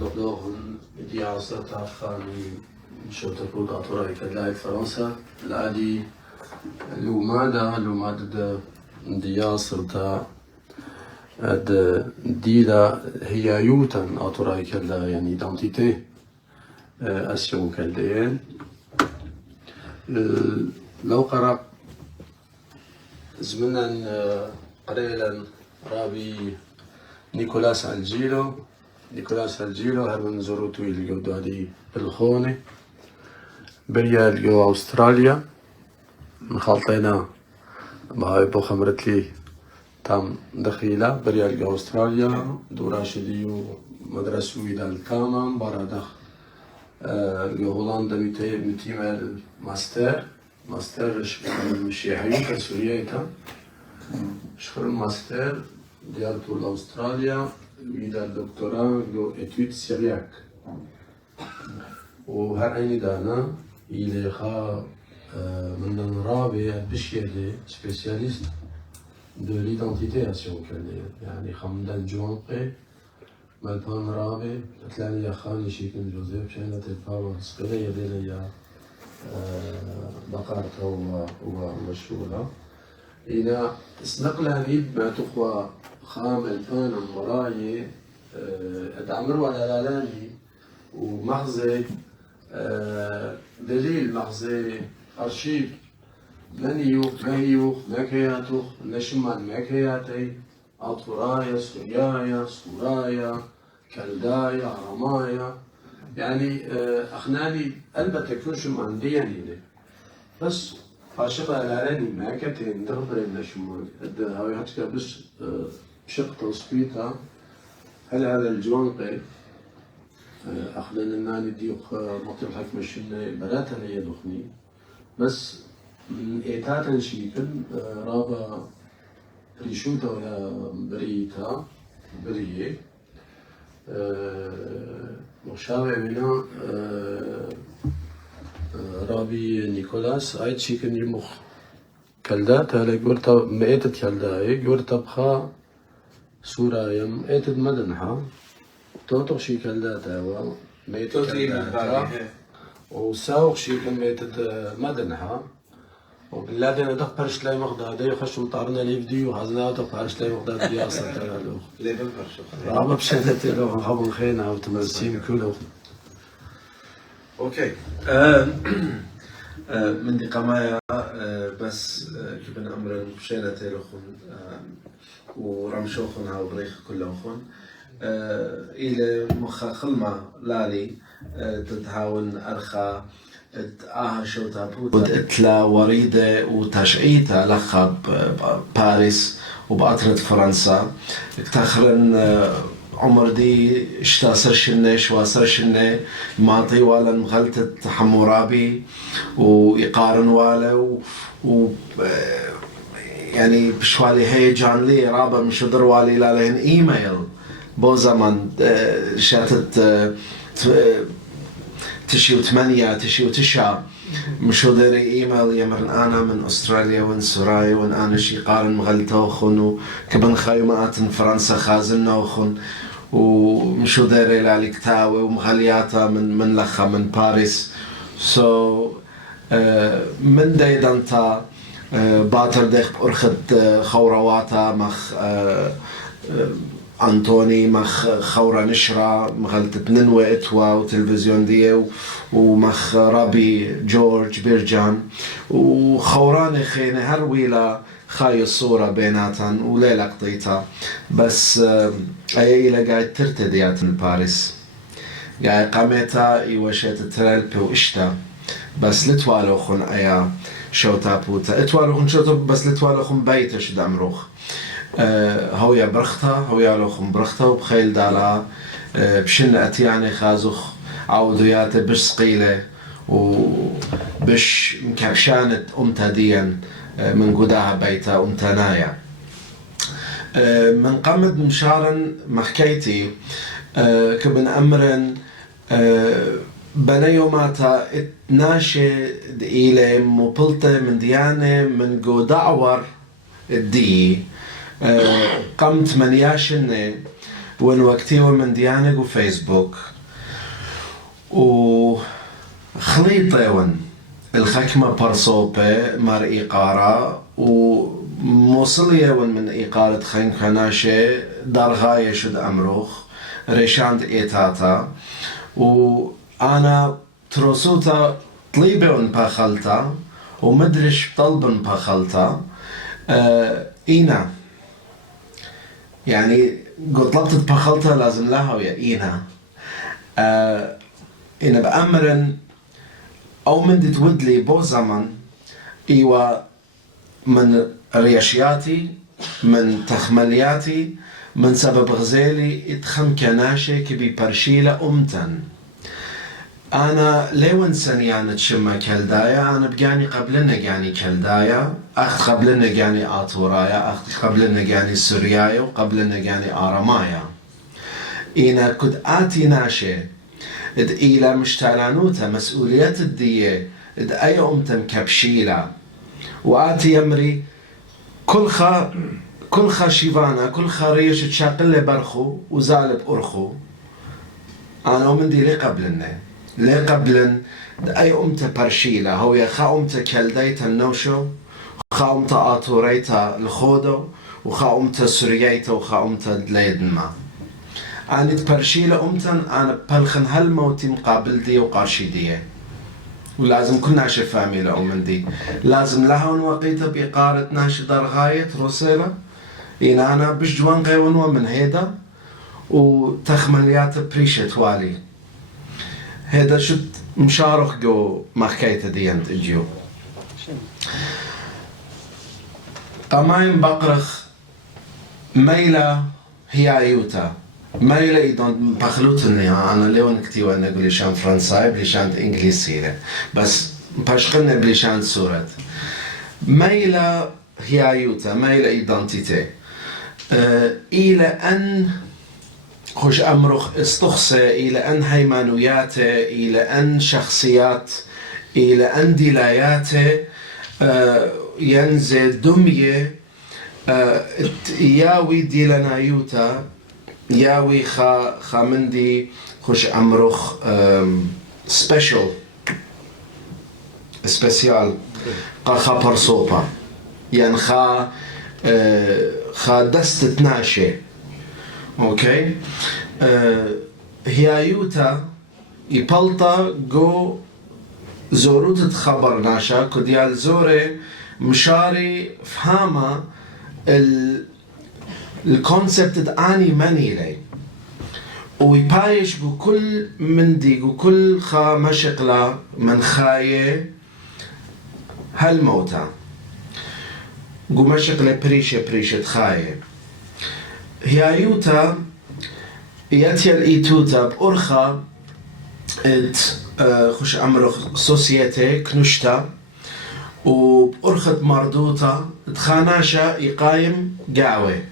ضدهم دراسة خاني شو تقول أطراي كلاي فرنسا العادي لو مادة دراسة ديلا هي يوتن أطراي كلا يعني دانتيتي أسيون كالدين لو قرأ زمنا قليلا رابي نيكولاس الجيلو هرمن زروتو الجودو هذه بالخوني بريا الجو أستراليا مخالطينا بهاي بو خمرتلي تام دخيلة بريا الجو أستراليا دوراشديو مدرسو إلى الكامن برا الجو هولندا متيمال ماستر شيحيو كسوريا شخر الماستر ديالتو لأستراليا ويدا الدكتوراه جو إتيود سيرياك وهر عيني دانا إلي خا من رابي بشيالي سبيسياليست دو ليدنتيتياسيون يعني خمدان جوانقي مالبان رابي تلاني يا خاني شيكن جوزيف شاينة الباور سقلية يدينا بقارته ومشهورة إذا استنقلاني ما تخوى خام الفان مراي أدعمرو على لالاني ومغزي دليل مغزي أرشيف مهيوخ مكياتوخ نشمان مكياتي أطرايا سورايا كالدايا رمايا يعني أخناني ألبت يكون شمان دياني بس عاشق الألاني ما كتين دربر إلا شمان هاي هاتك بس شق تصفيتها هل هذا الجوانقي أخلنا الناني ديوخ مطلب حكم الشنة بلاتا هي دخني بس من إيتاتا شيكن رابا ريشوتا ولا بريتا بريه مشابه بنا رابي نيكولاس عيد شيكن يمخ كالدات هلا جورتا مئتة كالداي جورتا بخا سورة يم مئتة مدنها توتو شي كالدات هوا مئتة كالدات وساوق شيكن مئتة مدنها وبالله أنا دق برش لاي مقدار ده يخش مطارنا لي فيديو هذا دق برش لاي مقدار دي أصلا تقالوه ليه بنفرش رابع بشهادة لو خبر خينا وتمسين كله اوكي من دي قمايا بس كبن امر بشينا تيلوخون ورمشوخون هاو بريخ كلوخون الى مخا خلما لالي تتهاون ارخا شو تابوت اتلا وريدة وتشعيتا لخب باريس وبقطرة فرنسا اكتخرن عمر دي اشتا سرشنة شوا سرشنة ماطي والا مغلطة حمورابي ويقارن والا يعني بشوالي هيجان لي رابا مشدر والي لالهن ايميل بو زمان شاتت تشي وثمانية تشي وتشا مشو داري ايميل يمرن انا من استراليا وان سراي وان انا شي قارن مغلطوخن وكبن خيمات فرنسا خازنوخن ومشو داري لالي كتاوي ومغلياتا من لخا من باريس من ديدانتا باتر ديخ بأرخد خوراواتا مخ أنتوني مخ خورا نشرة مغلطة ننوى إتوا وتلفزيون دي ومخ رابي جورج بيرجان وخوراني خيني هرويلا خاي الصورة بيناتن وليلة قطيتا بس أي إلى قاعد ترتديات من باريس قاعد قامتا إيوشت ترالبي وإشتا بس لتوالوخن أيا شو تابوتا اتوالوخن شو تاب بس لتوالوخن بيتش دامروخ هويا برختها هويا لوخم برختها وبخيل دالا بشنة يعني خازوخ عوديات بش سقيلة وبش مكرشانة أمتا ديا من قداها بيتا أمتا نايا من قمد مشارن محكيتي كبن أمرن بنيوماتا اتناشي دقيلة مبلطة من ديانة من قدعور الدي قمت منياشن وين وقتي ومن ديانك وفيسبوك وخليطة ون الخكمة برصوبة مار إيقارة وموصلية ون من إيقارة خنكناشة درغاية شد أمروخ ريشاند إيتاتا وأنا تروسوتا طليبة ون باخلتا ومدرش طلبن باخلتا إينا يعني قلت لقطة باخلتا لازم لها ويا إينا إنا بأمرن أو من دي تودلي بو زمن إيوا من رياشياتي من تخملياتي من سبب غزالي اتخم كناشي كبي برشيلة أمتن أنا ليون سنيان تشمى كالدايا أنا بجاني قبلنا جاني كالدايا أخت قبلنا جاني آتورايا أخت قبلنا جاني سوريايا وقبلنا جاني آرامايا إنا كنت آتي ناشي إد إيلا مشتالانوتا مسؤولية الدية إد أي أمتم كبشيلة وآتي يمري كل خا شيفانا كل خا ريش تشاقل برخو وزالب أرخو أنا ومن دي لي قبلن أي أمتا برشيلة هو يا خا أمتا كالديتا النوشو خا أمتا آتوريتا الخودو وخا أمتا سورييتا وخا أمتا دليدنما أنا تبرشيلة أمتن أنا بلخن هالموتي مقابل دي وقارشي دي ولازم كل ناشي فاميلة أمن دي لازم لها وقيتها بإقارة ناشي درغاية روسيلا إن أنا بجوان غيوان ومن هيدا وتخمليات بريشة توالي هيدا شد مشارخ جو مخكيتا دي انت اجيو قمايم بقرخ ميلا هي ايوتا ميلا ايضا بخلوتني انا ليون كتيو انا اقول لشان فرنساي بلشان انجليزي بس باشقلنا بلشان سورة ميلا هي ايوتا ميلا ايدانتيتي الى ان خوش أمرخ استخصى إلى أن هيمانوياته إلى أن شخصيات إلى أن دلاياته ينزل دمية ياوي ديلانايوتا ياوي خامندي خوش أمرخ سبيشال خا برصوبة يعني خا دست ناشي اوكي هيايوتا يبلطا جو زوروت تخبر ناشا كديال زوري مشاري فهاما الكونسبت اني ماني لي ويبايش بكل مندي وكل خا مشقلة من خاية هالموتا جو مشقلة بريشة خاية هيايوتا ياتي الإيتوتا بأرخا خوش أمرخ سوسيتي كنشتا وبأرخة مردوتا تخاناشا يقايم قاوي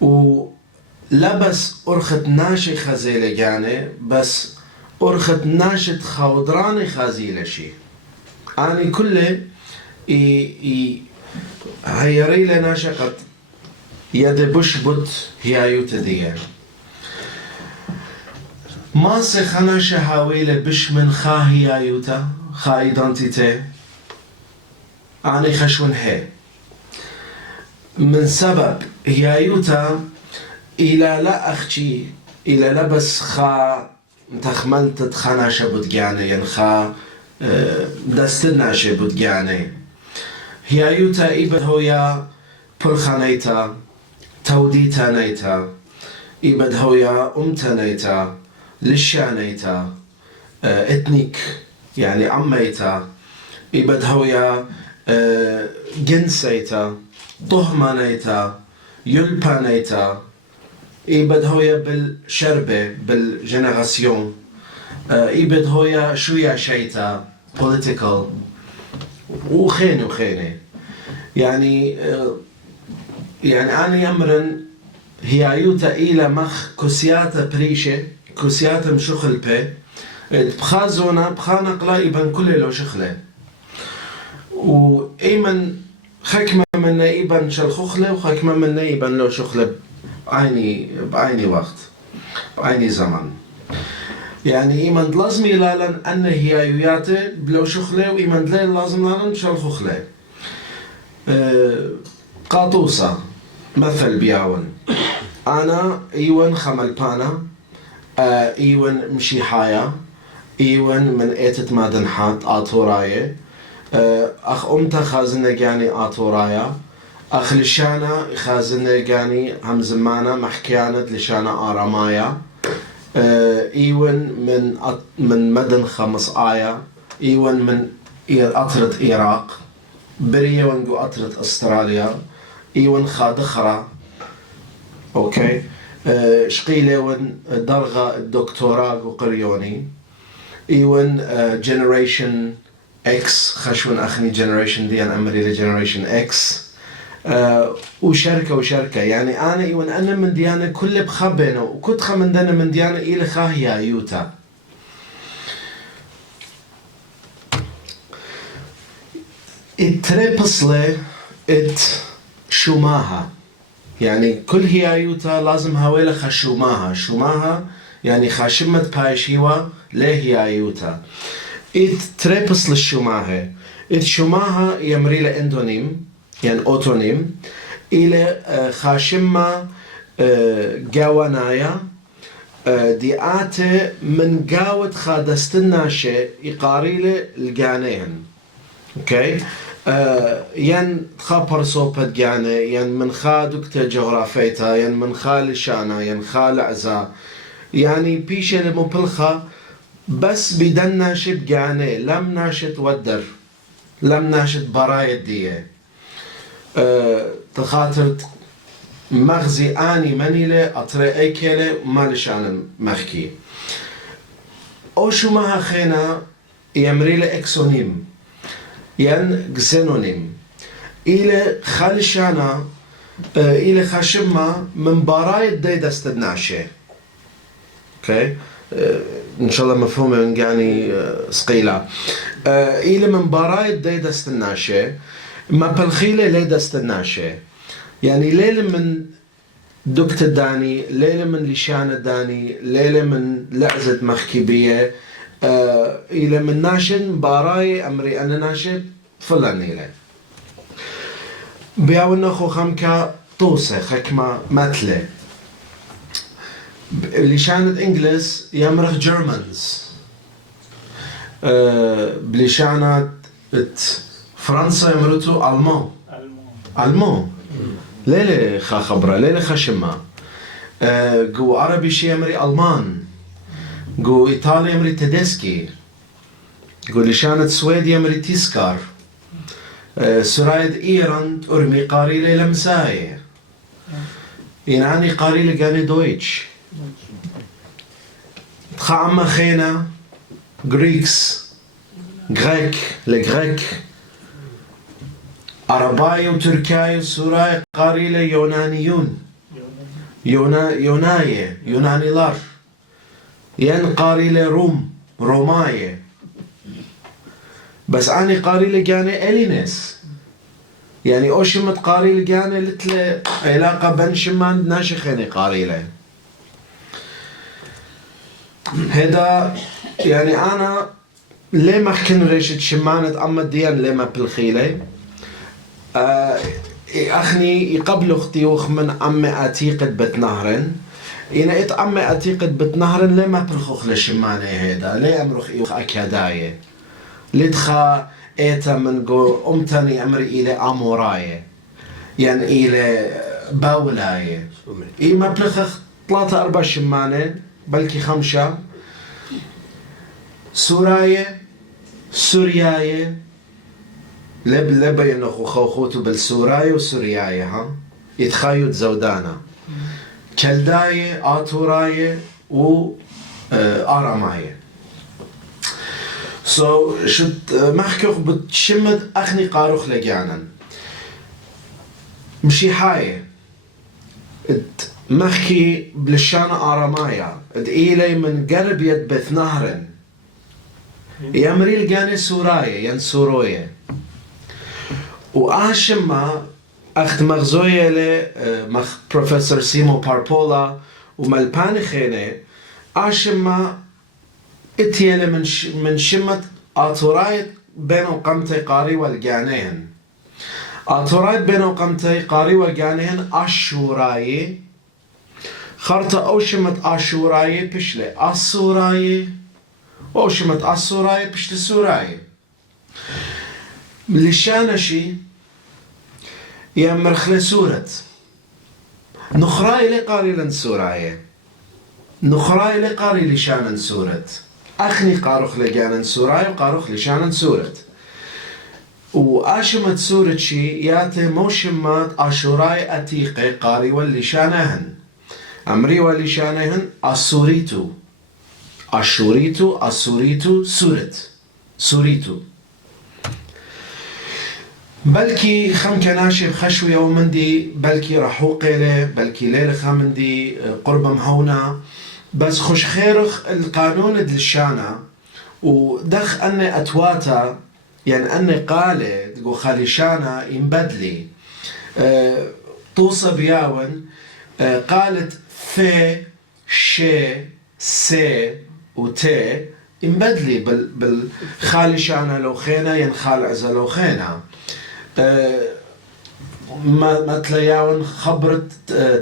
ولبس أرخة ناشي خزيلة جاني بس أرخة ناشي خودراني خازيلة شي أني كله هيري لنا شقت يد بشبط هيايوتا دي ما سخنا شهاويلة بش من خا هيايوتا خا ايدانتيتي اني خشون هي من سبب هيايوتا الى لا اختي الى لا بس خا تخملت تخنا شبتجاني ين خا دستنا شبتجاني هيايوتا ايبت هويا بلخانيتا توديتا نيتا إبد هويا أمتنيتا لشانيتا إتنيك يعني عميتا إبد هويا جنسيتا طهمانيتا يلبانيتا إبد هويا بالشربة بالجنراسيون إبد هويا شوية شيتا political وخيني يعني أنا يمرن هيايوتا إلى مخ كوسياتا بريشة كوسياتا مشخل بي بخازونا بخانا قلائبا كل لو شخله وإيمن خكمة من نايبا شل خخلة وخكمة من نايبا لو شخله بعيني وقت بعيني زمن يعني إيمان لازم يلالن أن هي يوياته بلو شخله وإيمان دليل لازم لالن شلخو خله قاطوسة مثل بياون أنا إيوان خمل بانا إيوان مشي حايا إيوان من إيتت مادن حات آتوراية أخ أمتا خازنة جاني آتورايا أخ لشانا خازنة جاني هم زمانا محكيانت لشانا آرامايا إيوان من مدن خمس آية إيوان من أطرة إيراق بريه ونجو أطرة أستراليا إيوان خادخرة أوكي شقيلة ون درغة الدكتوراه وقريوني إيوان جنريشن إكس خشون أخني جنريشن دي أنا أمري لجنريشن إكس وشركة يعني أنا إيوان أنا من ديانة كل بخبنا وكنت خمن دنا من ديانة إلى خاهيا يوتا اتربصله شوماها يعني كل هي يوتا لازم هاويلا شوماها يعني خاشمة بايشيوا ليه هي يوتا اتربص للشوماها شوماها يمري اندونيم يعني اوتونيم الى خاشمة جاوانايا دياتي من قاوة خادستناشي يقاريلي الجانين اوكي ين خبر صوبت جاني ين من خادك جغرافيتا ين من خال شانا ين خال عزا يعني بيشة المبلخة بس بدن ناشد جاني لم ناشد ودر لم ناشد برايد ديه تخاطرت مغزي آني منيلة أطري أي كيلة مالشان مخكي أو شو مها خينا يمريلة إكسونيم ين جسنونيم إلى خالشانا إلى خشمة من برايد دي دستناشي أوكي إن شاء الله مفهوم يعني سقيلة إلى من برايد دي دستناشي ما بالخيلة لي دستناشي يعني ليلة من دكتة داني ليلة من لشانة داني ليلة من لعزة مخكبية إلى من ناشن باراي أمري أنا ناشد فلان إلى بياونا خو خمكا توسة خكمة مثلة بلشانة إنجلس يمرخ جيرمانز بلشانة فرنسا يمرتو ألمان ليلة خبرة ليلة خشمة جو عربي شي يمري ألمان جو إيطاليا يمري تدسكي جو لشانة سويد يمري تيسكار سرايد إيران أرمي قاريلة لمساية يعني قاريلة قاني دويتش تخعم خينا غريكس غريك لغريك عرباي وتركاي وسوراي قاريلة يونانيون يوناني لار ين قاريلة روماية بس أنا قاريلة جاني إلينس يعني أوشمت قاريلة جاني لتلة علاقة بين شمان ناشخيني قاريلة هذا يعني أنا ليه ما كن ريشة شمانة أما ديان ليه ما بالخيلة أخني يقبل أختي وخمن أمي أتيقة بتنهرن إنا إت أمي أتيقة بتنهرن ليه ما بالخوخ لشمانة هذا ليه أمرخ إيوخ أكاداية لتخا إيتا من جو أمتني أمري إلى أموراية يعني إلى باولاية إي ما بلخخ 3-4 شمانة بلكي 5 سورياية لب ينخو خوخوتو بالسوراية وسورياية ها يتخايد زودانا كلداية آتوراية و آراماية شد محكوخ بتشمد أخني قاروخ لجانا مشي حاية مخي بلشانة آرامايا إيلي من قرب يد بثنهرن يمري لقاني سوراية ين سوروية وآشما أخت مغزوية مخ بروفيسور سيمو باربولا وملبان خينة أشما اتيالي من شمت آتورايت بينو قمتي قاري والجانين آتورايت بينو قمتي قاري والجانين أشوراي خرطة أوشمت أشوراي بشلي أسوراي أوشمت أسوراي بشلي سوراي لشانشي يا مرخلة سورة نخراي لقاري لن سوراي نخراي لقاري لشانا سورة أخني قاروخ لجانا سوراي وقاروخ لشانا سورة وآشمت سورة شي ياتي موشمات أشوراي أتيقي قاري واللشانهن أمري واللشانهن أسوريتو أشوريتو أسوريتو سورة سوريتو بلكي خم كناشب خشوية ومندي بلكي رحوقي له بلكي ليلة خامندي قرب مهونة بس خوش خيرخ القانون دلشانا ودخ أني أتواتا يعني أني قالة تقول خالشانا ينبدلي توصى بياون قالت في شي سي وتي ينبدلي بالخالشانا لو خينا ينخال عزا لو خينا ما تلاياون خبرت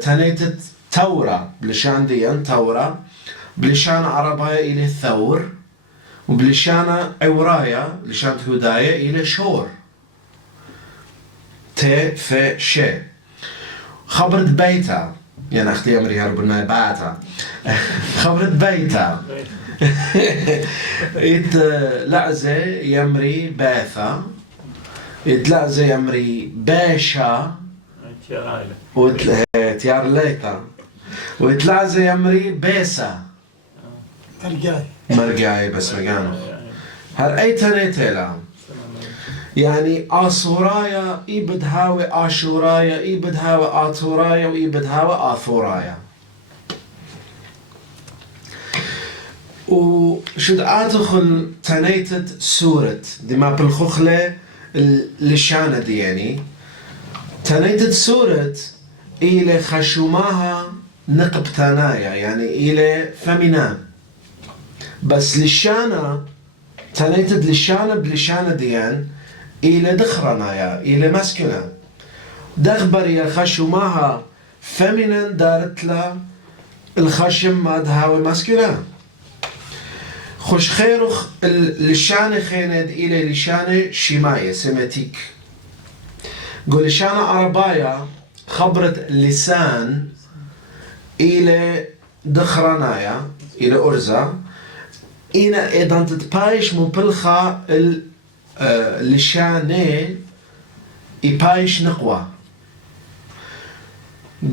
تنيتت تورة بلشان ديان تورة بلشان عربايا إلى الثور وبلشان عورايا لشان هدايا إلى شور تي في شي خبرت بيتا يعني أختي أمري هرب الماء باتا خبرت بيتا إت لعزة يمري باثا يتلعزة يمري باشا تيار ليتا ويتلعزة يمري بيسا مرقاي بس مقانو هر أي تنيتيلا يعني آصورايا إيبد هاوي آشورايا إيبد هاوي آتورايا وإيبد هاوي آثورايا وشد آتخل تنيتت سورة دي ما بالخخلة لشانة دي يعني تنيتت سورة إلى خشوماها نقبتانايا يعني إلى فمنا بس لشانة تنيتت لشانة بلشانة ديان إلى دخرنايا إلى مسكنة دغبر يا خشوماها فمنا دارت لا الخشم ما دهاوي مسكنة خوش خيرخ لشانة خيند إلى لشانة شماية سيماتيك قول لشانة عربايا خبرت لسان إلى دخرنايا إلى أرزا إنا إذا تتبايش مبلخة لشانة يبايش نقوى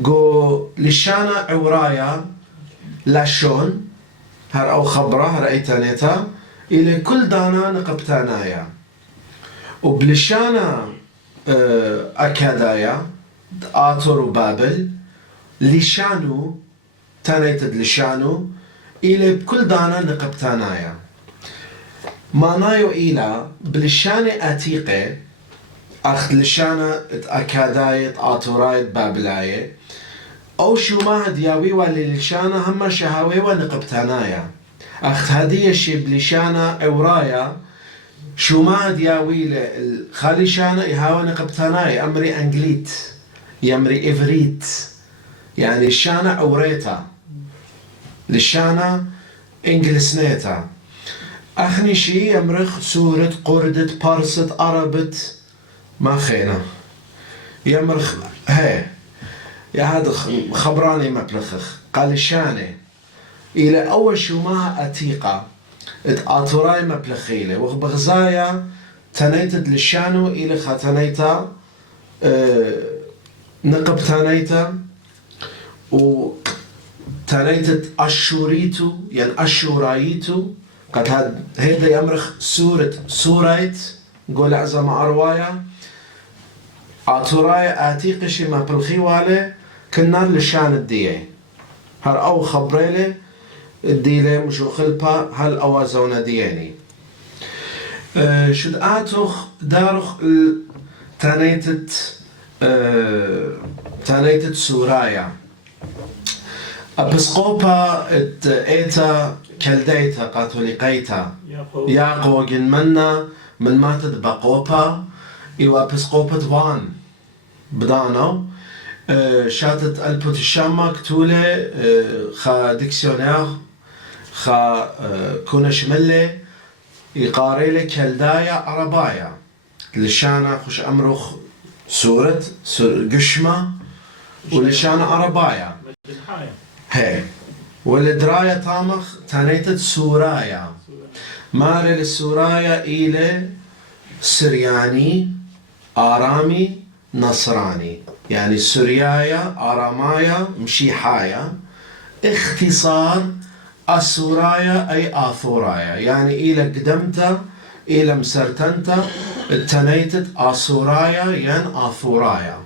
قو لشانة عورايا لاشون هر أو خبرة هر أي تانيتا إلى كل دانا نقبتانايا وبلشانا أكادايا آتور وبابل لشانو تانيتد لشانو إلى كل دانا نقبتانايا مانايو إلى بلشانة أتيقة أخذ لشانة أكادايت آتورايت بابلاية أو شو ما هدياوي واللي لشانة هم شهاوي ونقبتانايا أخت هدية شي بلشانة أورايا شو ما هدياوي خالي شانة يهاوي نقبتانايا أمري أنجليت يمري إفريت يعني الشانة أوريتا لشانة إنجلسنيتا أخني شي يمرخ سورة قردة بارسة عربت ما خينا يمرخ هي يا هذا خبراني مبلخخ قال شانه إلى أول شو ما أتيقة آتوراي مبلخيلة وبغزايا تنيتد لشانو إلى خاتنيتا نقب تنيتا و تنيتد أشوريتو يعني أشورايتو قد هذا يمرخ سوريت قول عزم أروايا آتوراي آتيقشي ما بالخيوالة كنار لشان الدية هر أو خبريلة الديلة مشو خلبا هل أوازونا دياني شد آتوخ دارخ تانيتت تانيت سورايا أبسقوبا إيتا كالديتا قاتوليقيتا ياقو جنمنا من ماتت بقوبا إيوا أبسقوبا دوان بدانو شاتت البوت الشامة كتولة خا ديكسيونير خا كونش ملي يقاريلي كالدايا عربايا لشانا خوش أمرخ سورة قشمة ولشانا عربايا هي والدراية طامخ تانيتت سورايا ماري للسورايا إلى سرياني آرامي نصراني يعني سوريايا آرامايا مشيحايا اختصار السورايا أي آثورايا يعني إلى قدمتا إلى مسرتنتا التنيتت آثورايا ين آثورايا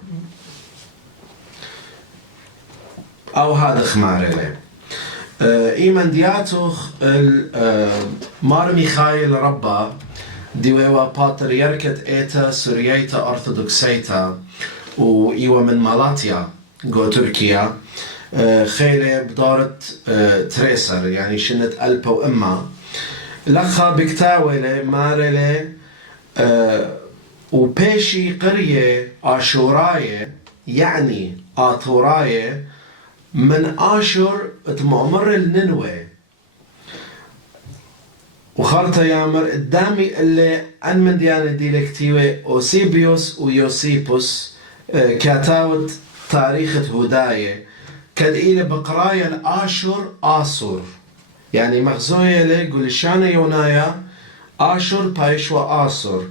أو هذا خماري لي إيمان دياتوخ مار ميخائيل ربا ديويوا باتريركت إيتا سوريايتا أرثوذكسيتا وإيوا من مالاتيا جو تركيا خيلة بدارة تريسر يعني شنت ألبا وإما لخا بكتاولة مارلة وبيشي قرية آشوراية يعني آثوراية من آشور تمأمر الننوى وخارطة يامر قدامي اللي أن من ديانة ديلكتيوة أوسيبيوس ويوسيبوس كاتاوت تاريخ هداية كد إلى بقرايا الآشور آسور يعني مخزوية لي قولشانة يونايا آشور بايشوا آسور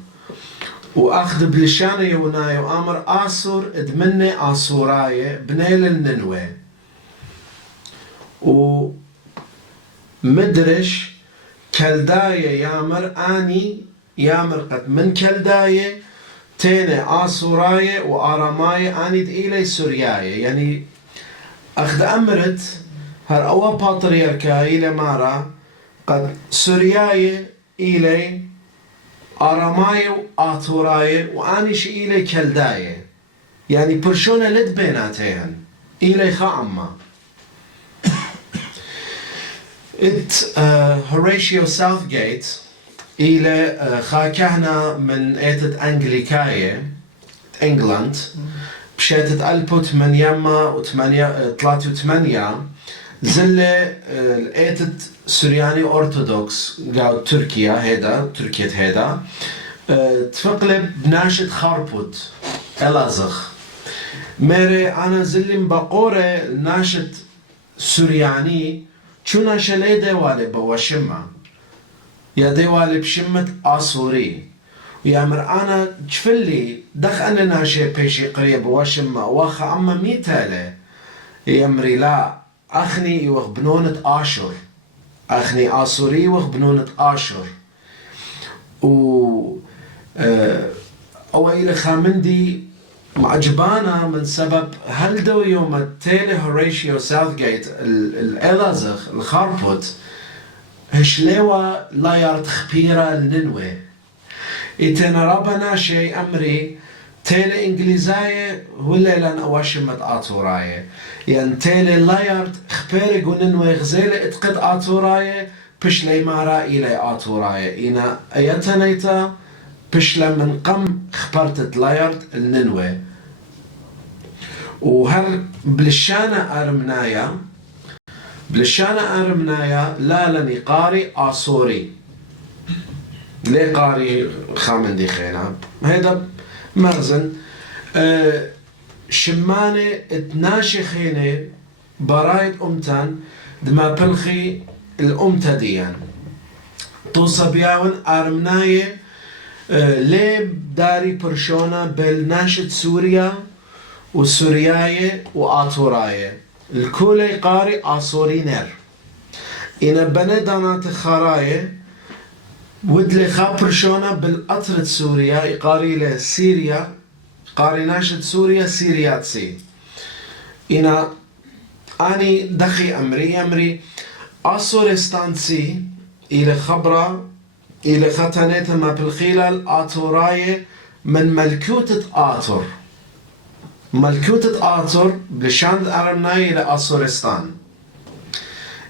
وأخذ بلشانة يونايا وآمر آسور ادمني آسوراية بنيل الننوى ومدرش كلداية يامر آني يامر قد من كلداية تيني آسوراية وآراماية آني دئيلي سورياية يعني أخذ أمرت هر أوا باتريركا إلى مارا قد سورياية إلي آراماية وآثوراية وآنيش إلي كلداية يعني برشونة لد بيناتين إلي خامة هوريشيو ساوثغيت إلى خاكهنا من إيتت أنجليكاية إنجلاند بشيتت ألبو 883 زلة إيتت سورياني أرثوذكس قاو تركيا هيدا تركيا هيدا تفقلب بناشد خاربوت إلازخ ميري أنا زلم بقورة ناشد سورياني چونا شلي ديوالي بوشمة يا ديوالي بشمة آسوري ويامر أنا جفلي دخ أنا ناشي بيشي قريب بوشمة واخا أما ميتالي يامري لا أخني يوخ بنونة آشور أخني آسوري وخ بنونة آشور و أو إلى خامندي معجبانا من سبب هل دو يوم التالي هوريشيو ساوثغيت الإلازخ الخاربوت هشليوا لا يارت خبيرة الننوي إتنا ربنا شيء أمري تالي إنجليزاية ولا لان أواشمت آتوراية يعني تالي لا يارت خبيرة قننوي غزيلة اتقد آتوراية بشلي مارا إلي آتوراية إنا أيتنيتا بشلا من قم خبرت لايرت الننوي وهر بلشانة أرمنايا لا لني قاري آسوري ليه قاري خامندي خينا هيدا مغزن شمانة اتناشي خينة برايد أمتان دما بلخي الأمتا ديان توصى بياون أرمنايا ليه داري برشونا بالناشد سوريا وسورياية وآتوراية الكل قاري آسورينر إن بندانات خراية ودلي خابرشونا بالأطرة سوريا قاري له سوريا قاري ناشد سوريا سيرياتسي إن أني دخي أمري آسورستانسي إلى خبرة إلى ختانتها ما بالخلال آتوراية من ملكوتة آتور ملكوتة آتور بلشان أرمناي إلى آسورستان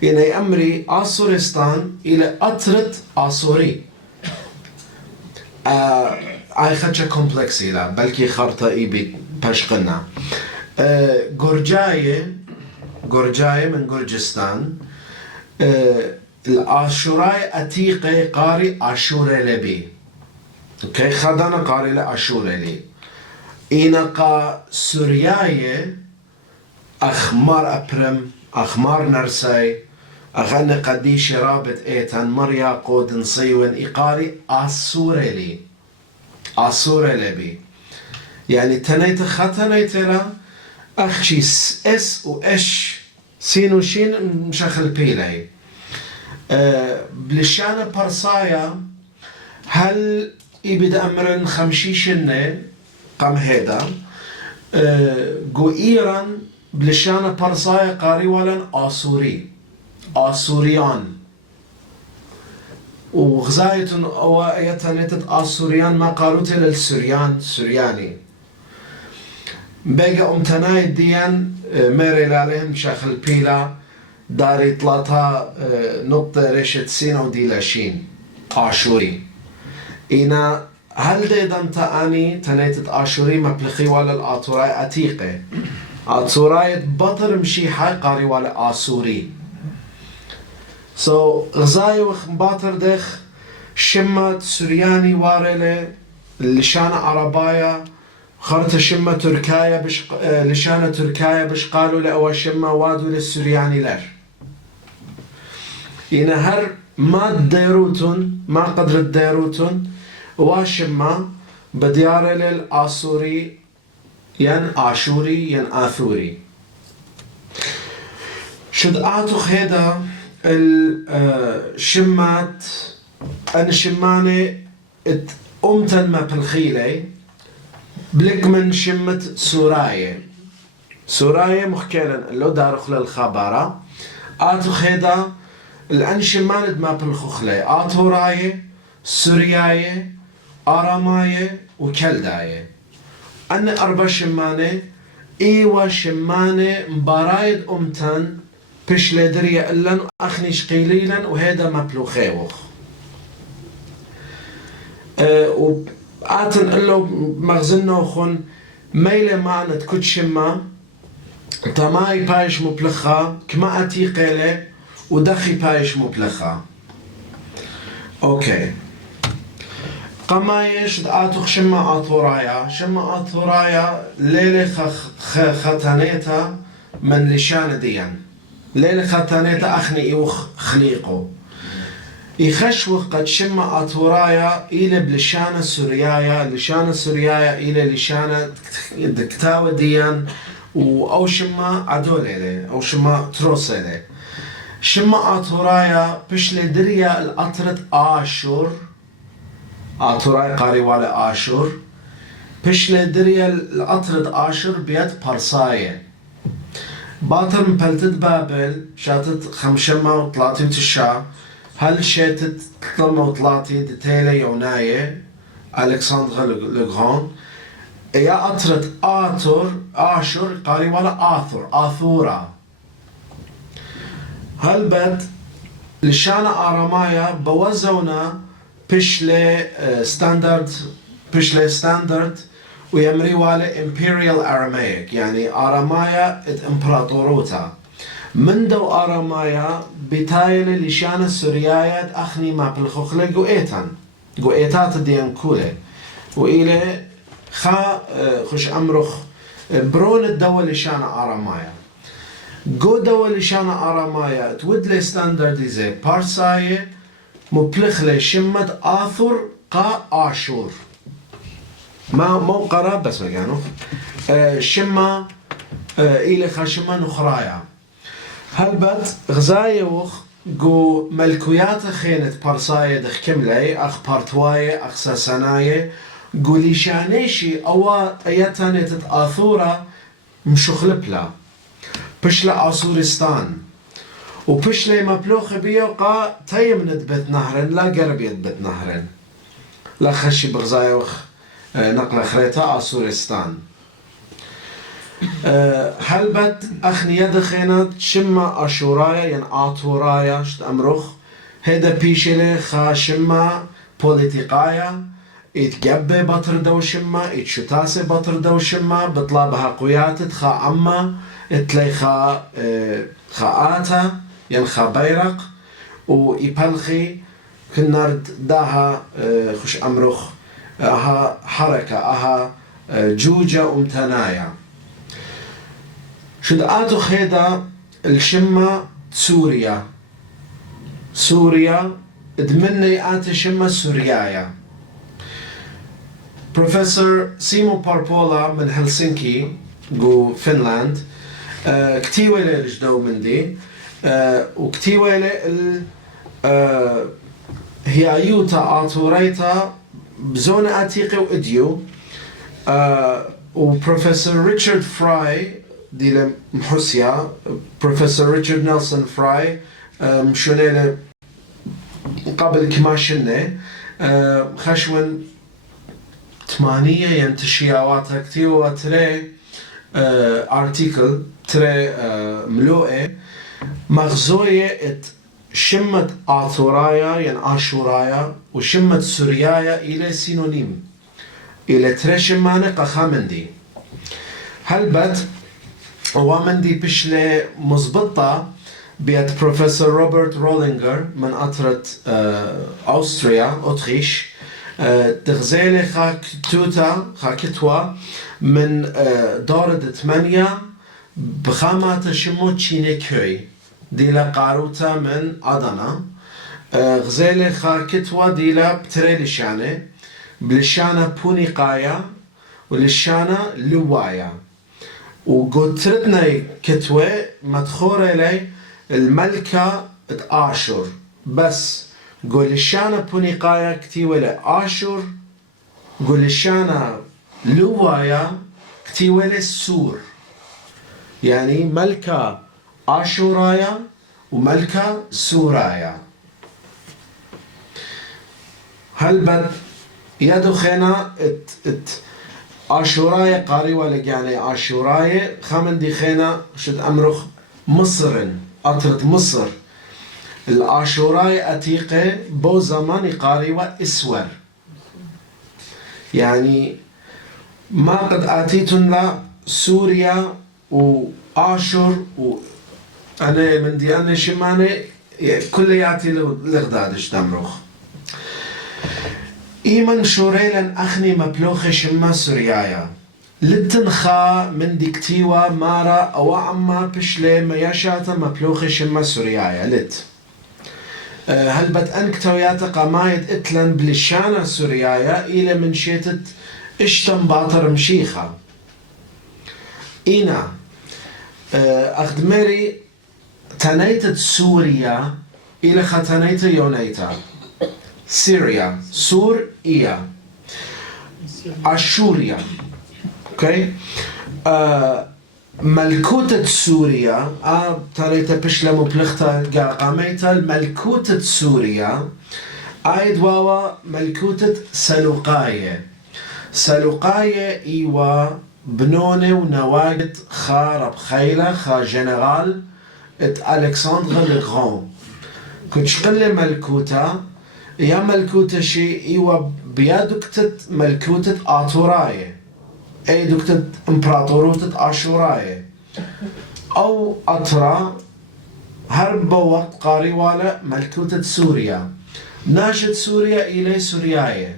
إلى أمري آسورستان إلى أطرت آسوري آي خدشة كومبلكسي لا بلكي خرطة إيبي بشقنا جورجاية من جورجستان الآشوراي أتيقي قاري آشوري لبي اوكي خدانا قاري لآشوري لي إنقا سورياي أخمار أبرم أخمار نرسي أغنى قديش رابط إيتان مريا قود نصيون إقاري آسوري لبي يعني تنيت ختنيت لا أخشي اس و اش سين وشين مشخل بيلاي بلشانة برصايا هل يبدأ أمرن خمشيشنة قام هيدا جو إيران بلشانة برصايا قاري ولن آسوريان وغزاية أو يتنيتت آسوريان ما قالوت للسوريان سورياني بقى أمتناي ديان ميري لالهم شاخل بيلا داري طلاتها نقطة ريشة سين أو ديلاشين آشوري إنا هل دي دمتا أني تنيتت آشوري مبلخي ولا الآتوراي أتيقي آتوراي بطر مشي حي قاري ولا آسوري غزاي وخمباتر دخ شمت سورياني وارلي لشان عربايا خرطة شمة تركايا لشانة تركايا بش قالوا لأوا شمة وادوا للسورياني لر إن هر ما ديروتون ما قدر الديروتون واشمة بديار للآسوري ين آشوري ين آثوري شد آتوخ هيدا الشمات أن شماني أمتن ما بالخيلي بلك من شمت سوراية مخكيلا لو دارخ للخبارة آتو خيدا الأن شماند ما بالخخلي آتو راية سورياية آراماية وكلداية أن أربع شمانة إيوا شمانة مبارايد أمتن بش لدريا إلن أخنيش قيليلا وهيدا ما بلوخيوخ آتن إلو مغزنو خون ميلة معنى تكود شما تماي بايش مبلخا كما أتي قيلة ودخي بايش مبلخا أوكي قمايش آتوخ شما آتورايا ليلة ختانيتا من لشان ديان ليلة ختانيتا أخني إيوخ خليقو يخشوخ قد شما أطورايا إلى بلشانة سوريايا لشانة سوريايا إلى لشانة دكتاوة ديان أو شما عدول إلي أو شما تروس إلي شما أطورايا بشلي دريا الأطرد آشور أطورايا قاري والا آشور بشلي دريا الأطرد آشور بيد برصاية باطر مبلتد بابل شاتت خمشما وطلاتي تشا هل شاتت 33 ديتيلة يوناية ألكسندر لغران يا أطرت آشور قاري ولا آثورا هل بد لشان آرامايا بوزونا بشلي ستاندرد ويمري والا Imperial Aramaic يعني آرامايا إمبراطوروتا من دو آرامايا بتايل لشان السوريايات أخني ما بالخخلة قوئتات ديان كولة وإلى خش أمرخ برون الدول لشان آرامايا قو دول لشان آرامايا تود لي ستاندرديزي بارساية مبلخ لي شمت آثر قا آشور ما مو قراب بس مكانه شما إلى خشما نخرايا هل بد غزايوخ جو ملكويات خينة بارساية دخ كملي أخ بارتواية أخ ساساناية جو ليشانيشي أو أيتاني تتآثورا مشخلبلا بشلا آسورستان وبشلا مبلوخ بيو قا تيمند بيت نهرن لا قربيت بيت نهرن لا خشي بغزايوخ نقل خريطة آسورستان هل بت أخني يد خينات شما أشورايا ين آتورايا شت أمرخ هيدا بيشيلي خا شما بوليتيقايا يتجبي بطر دو شما يتشتاسي بطر دو شما بطلع بها قوياتت خا عما اتلي خا آتا ين خا بيرق ويبلخي كنارد داها خش أمرخ أها حركة أها جوجة أمتنايا شد آتو خيدا الشمة سوريا ادمني آتو شمة سوريايا بروفيسور سيمو باربولا من هلسنكي جو فنلاند كتيوة لجدو من دي وكتيوة هي أيوتا آتوريتا بزونة آتيقي وإديو وبروفيسور ريتشارد فراي دي محسيا بروفيسور ريتشارد نيلسون فراي مشونيلة قبل كماشنة خشون 8 ينتشياواتها كتير وتري ارتيكل تري ملوئة مغزوية ات شمت آتورايا ين آشورايا وشمت سوريايا إلى سينونيم إلى تري شمانة قخامندي هل بت ومندي بشلي مزبطة بيت بروفيسور روبرت رولينجر من أطرة أوستريا أوتريش تغزيلي خاكتوا من دورة 8 بخامة شمو تشيني كوي ديلا قاروتا من أدنا غزيلي خاكتوا ديلا بتري لشانة بلشانة بونيقايا ولشانة لوايا وقلترتنا كتوى مدخورة لي الملكة آشور بس قول الشانة بونيقايا كتيوة لآشور قول الشانة لوايا كتيوة للسور يعني ملكة آشورايا وملكة سورايا هل بد يدو خينا آشورايا قاريوة لقياني آشورايا خامن دي خينا شد أمرخ مصر أطرد مصر الآشورايا أتيقي بو زمان قاريوة إسور يعني ما قد آتيتن لا سوريا وآشور وأنا من دي أنا شماني كل يعطي لغدادش دمرخ إيمن شوريلن أخني مبلوخ شما سوريايا لتنخا من ديكتيوا مارا أو عما بشلي ما يشاتا مبلوخ شما سوريايا لت هل بد أنكتوياتا قمايت إتلن بلشانا سوريايا إلى من شيتت اشتم باطر مشيخة إينا أخدمري تنيتت سوريا إلى ختنيت يونيتا سوريا سوريا أشوريا اوكي ملكوتة سوريا تريتا بشلا مبلغتا قاميتا ملكوتة سوريا ايد واوا ملكوتة سلوقاية ايوا بنوني ونواقت خا ربخيلة خا جنرال ات الكسندر الغران كنت شقل ملكوتا يا ملكوتة شي ايوا بيادكتت ملكوتة آتوراية اي دكتت امبراطوروتة آشوراية او اطرا هرب وقت قاري والا ملكوتة سوريا ناشد سوريا الي سورياية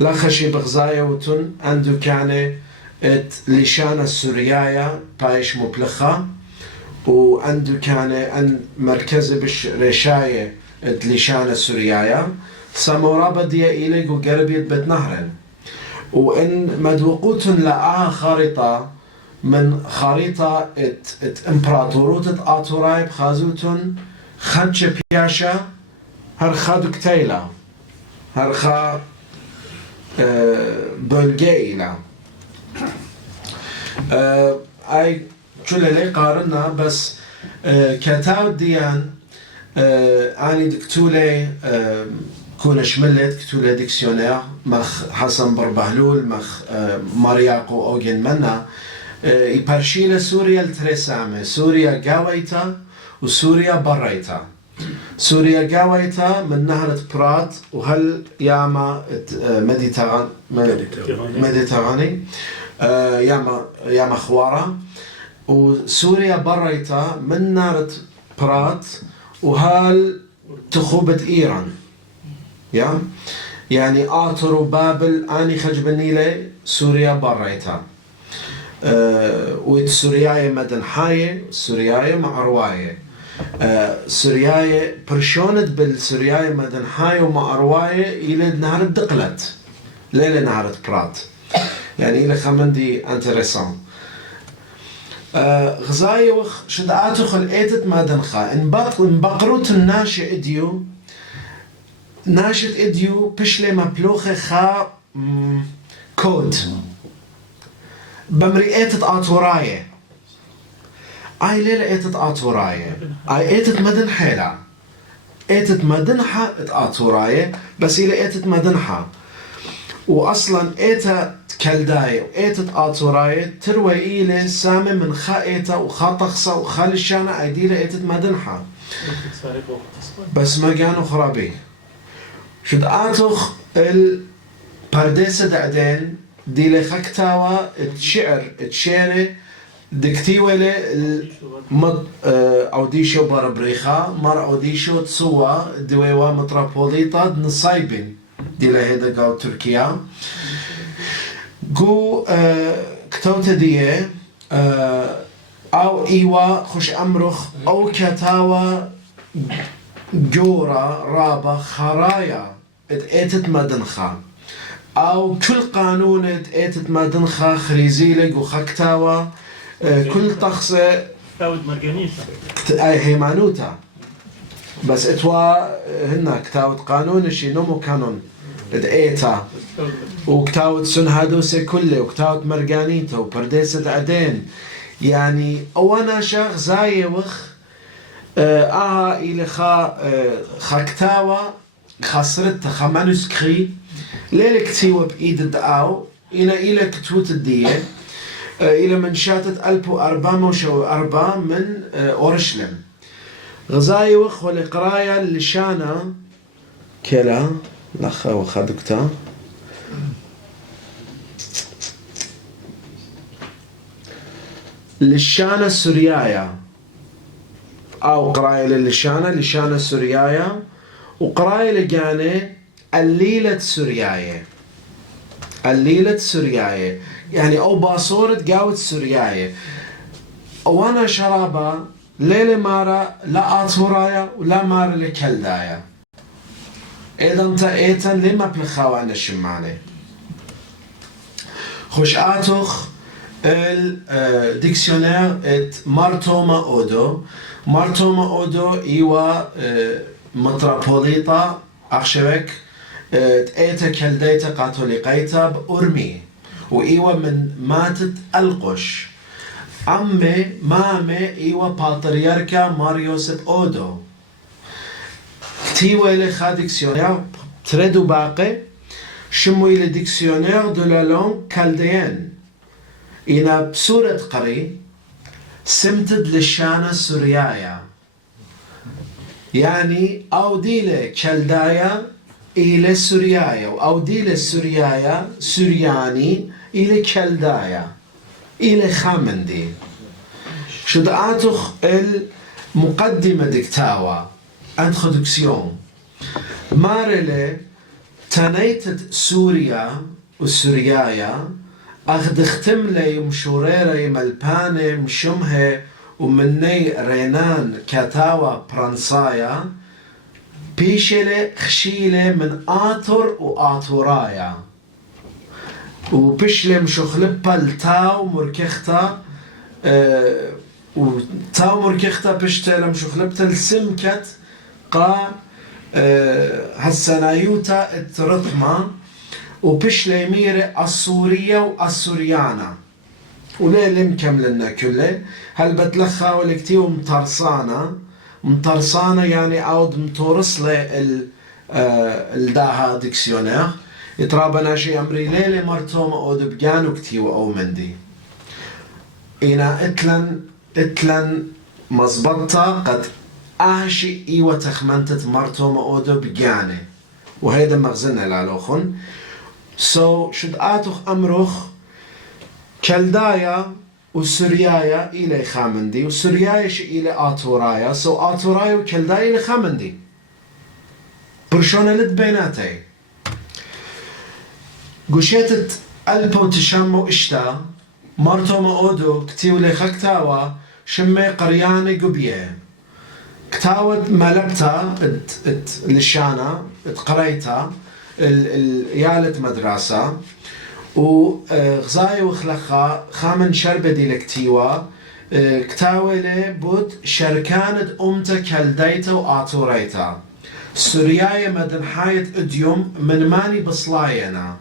لخشي بغزايا وتن اندو كان ات لشانة سوريايا بايش مبلخة وعنده كان ان مركز بش رشاية ات لشانة سوريايا سامورا بديا إلي قربية بيت نهرن وإن مدوقوت لقاها خريطة من خريطة ات امبراطوروت آتوراي بخازوتن خدش بياشا هرخادو كتيلا هرخا بلغيلا اي كل اللي قارنا بس كتاو ديان اني دكتولي كون شملت كتولة ديكسيونير مخ حسن بربهلول مخ مارياقو أوجين منا يبرشيل سوريا الترسامة سوريا قاويتا وسوريا بريتا سوريا قاويتا من نهر برات وهل ياما مديتراني ياما خوارا وسوريا بريتا من نهر برات وهل تخوبة إيران يعني آطر وبابل آني خجبنيلة سوريا بريتا وسوريا مدن حاية سوريا معرواية سوريا برشونت بالسوريا مدن حاية ومعرواية إلى نهر الدقلت ليلة نهر برات يعني إلى خمندي انتريسان غزايوخ شدعاتو خلقيتت مدن خا إن بقروت الناشئ إديو ناشط إديو بشلي مبلوخة خا كود بمرئيتت آتوراية أي ليلة إيتت آتوراية أي إيتت مدن حيلة إيتت مدنحة آتوراية بس إلى إيتت مدنحة وأصلا إيتت كالداية وإيتت آتوراية تروي إلى سامي من خا إيتا وخا تخصة وخا لشانة أي ديلة إيتت مدنحة بس ما كانوا خرابي شد آتوخ البرديسة دعدين ديلي خكتاوى الشعر الشعري دكتيوة أوديشو بربريخا مر أوديشو تسوى دويوا متروبوليتا نصايبين ديلي هيدا قاو تركيا قو كتوتا ديه أو إيوا خوش أمرخ أو كتاوى جورا رابا خرايا اتأتت مدنخا أو كل قانون اتأتت مدنخا خريزيلق وخكتاوى كل تخصة كتاود مرجانيتا أي هيمانوتا بس اتوا هنا كتاود قانون شي نمو قانون اتأتا وكتاود سنهادوسة كله وكتاود مرجانيتا وبرديسة عدين يعني أوانا شاخ زايوخ إلى خاكتاوى خسرت خمانوسكري ليلة كتيوة بإيد الدعاو إلى كتوت الدية إلى من شاتت 1404 من أورشليم غزايوخ والقراية لشانا كلا لخا وخدكتا لشانا سوريايا أو قراية لشانا سوريايا وقراية لجانة الليلة سوريايا يعني أو باصورة قاوة سوريايا وانا شرابة ليلة مارا لا آتورايا ولا مارا لكلدايا إذا انت إيتا لما بلخاوانا الشماني خوش آتوخ الديكسيونير ات مارتوما أودو إيوا متروبوليتا أخشبك تأيتا كالديتا قاتوليقيتا بأرمي وإيوا من ماتت القش مامي إيوا باترياركا ماريوسب أودو كتيوا إلي خا ديكسيونير تردو باقي شمو إلي ديكسيونير دو لا لونغ كالديان إنا بسورة قري سمتد لشانا سوريايا يعني أو ديلة كالدايا إلى سوريايا أو ديلة سوريايا سورياني إلى كالدايا إلى خامندي شدعاتخ المقدمة دكتاوى انترودكسيون مارلي تنيتت سوريا وسوريايا أخدختم لي مشوريري ملباني مشمه ومني رينان كتاوى برانسايا بيشلي خشيلي من آتور وآتورايا وبشلي مشخلبا التاو مركختا وتاو مركختا بشتي مشخلبتا السمكت قا هالسنايوتا الترثمة وبشلي ميري السورية والسوريانا وليه مكملنا كله هل بتلخا ولكتيو مطرسانة يعني عود متورس لي الداها ديكسيونير يترابنا شي أمري ليلة مرتوم أو دبجانو كتيو أو مندي إنا إتلن مزبطة قد أهشي إيوة تخمنتت مرتوم أو دبجاني وهيدا مغزنا لالوخن شد آتوخ أمروخ كالدايا وسريايا إلى خامندي وسريايا شي إلى آتورايا آتورايا وكالدايا إلى خامندي برشونة لد بيناتي قشيتت ألبو تشمو إشتا مرتو مؤودو كتيو لي كتاوا شمي قرياني قبيه كتاوت ملبتا لشانا قريتا يالت مدرسة وغزاي وخلقا خامن شربدي لكتيوا كتاولي بود شركانت أمتا كالديتا وآتوريتا سوريايا مدن حاية اديوم من ماني بصلاينا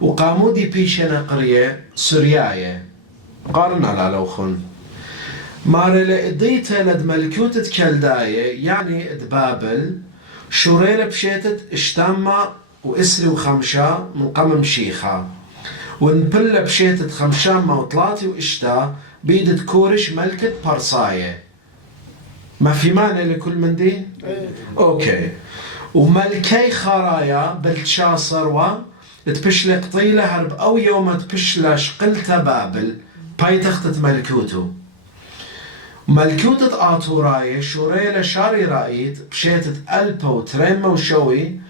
وقامودي بيشنا قرية سوريايا قارنا لالوخن مارلا اديتا لد ملكوتة كالداية يعني ادبابل شوريلا بشيتت اشتاما واسري وخمشا من قمم شيخا ونبلا بشيتت خمشاما وطلاتي واشتا بيدت كورش ملكة بارصاية ما في معنى لكل من دي؟ اوكي وملكي خرايا بلتشاصر تبشلي قطيلة هرب او يوم تبشلة شقلتا بابل باي تختت ملكوتو ملكوتة آتوراية شوريلا شاري رايت بشيتت ألبا وتريما وشوي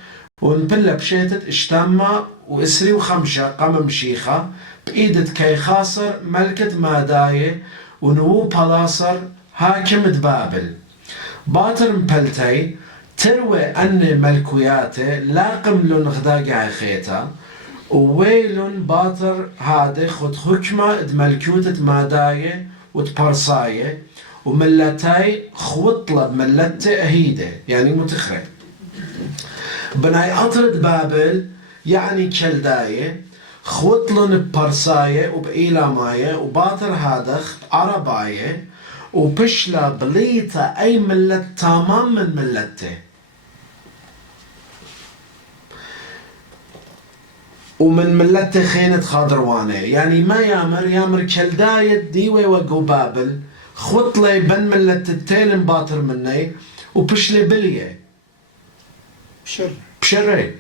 ونبلا بشيتت اشتاما واسري وخمشة قمم شيخة بإيدت كي خاصر ملكة ماداية ونوو بلاصر هاكم دبابل باطر مبلتي تروي أن ملكوياته لاقم لون غداقع خيتا وويلون باطر هادي خد حكمة ملكوتة ماداية وتبرصاية وملتاي خوطلة بملتة أهيدة يعني متخرة بناي أطرد بابل يعني كالداية خوطلن ببرصاية وبإيلاماية وباطر هادخ عرباية وبشلا بليتا أي ملت تمام من ملته ومن ملته خينة خاضروانة يعني ما يامر كالداية ديوي وقو بابل خوطلي بن ملت التيلن باطر مني وبشلي بليه بشري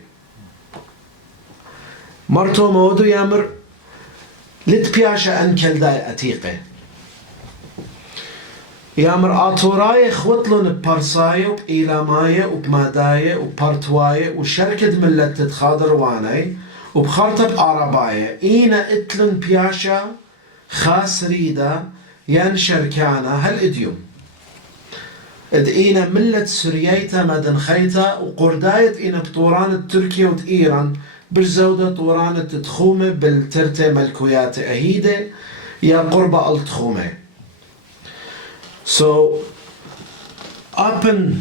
مرتو مودو يامر لتبياشا أن كالداية أتيقه يامر آتوراي خوطلن ببارساية وبإيلاماية وبماداية وبارتواية وشركة ملت تخاضر واني وبخرطة بآراباية إينا اتلن بياشا خاص ريدا ين شركانا هل اديوم إينا ملت سوريايتا مدن خيتا وقردايت إينا بطوران تركيا وإيران بالزودة طوران تتخومة بالترتي ملكويات أهيدة يا قربة التخومة أبن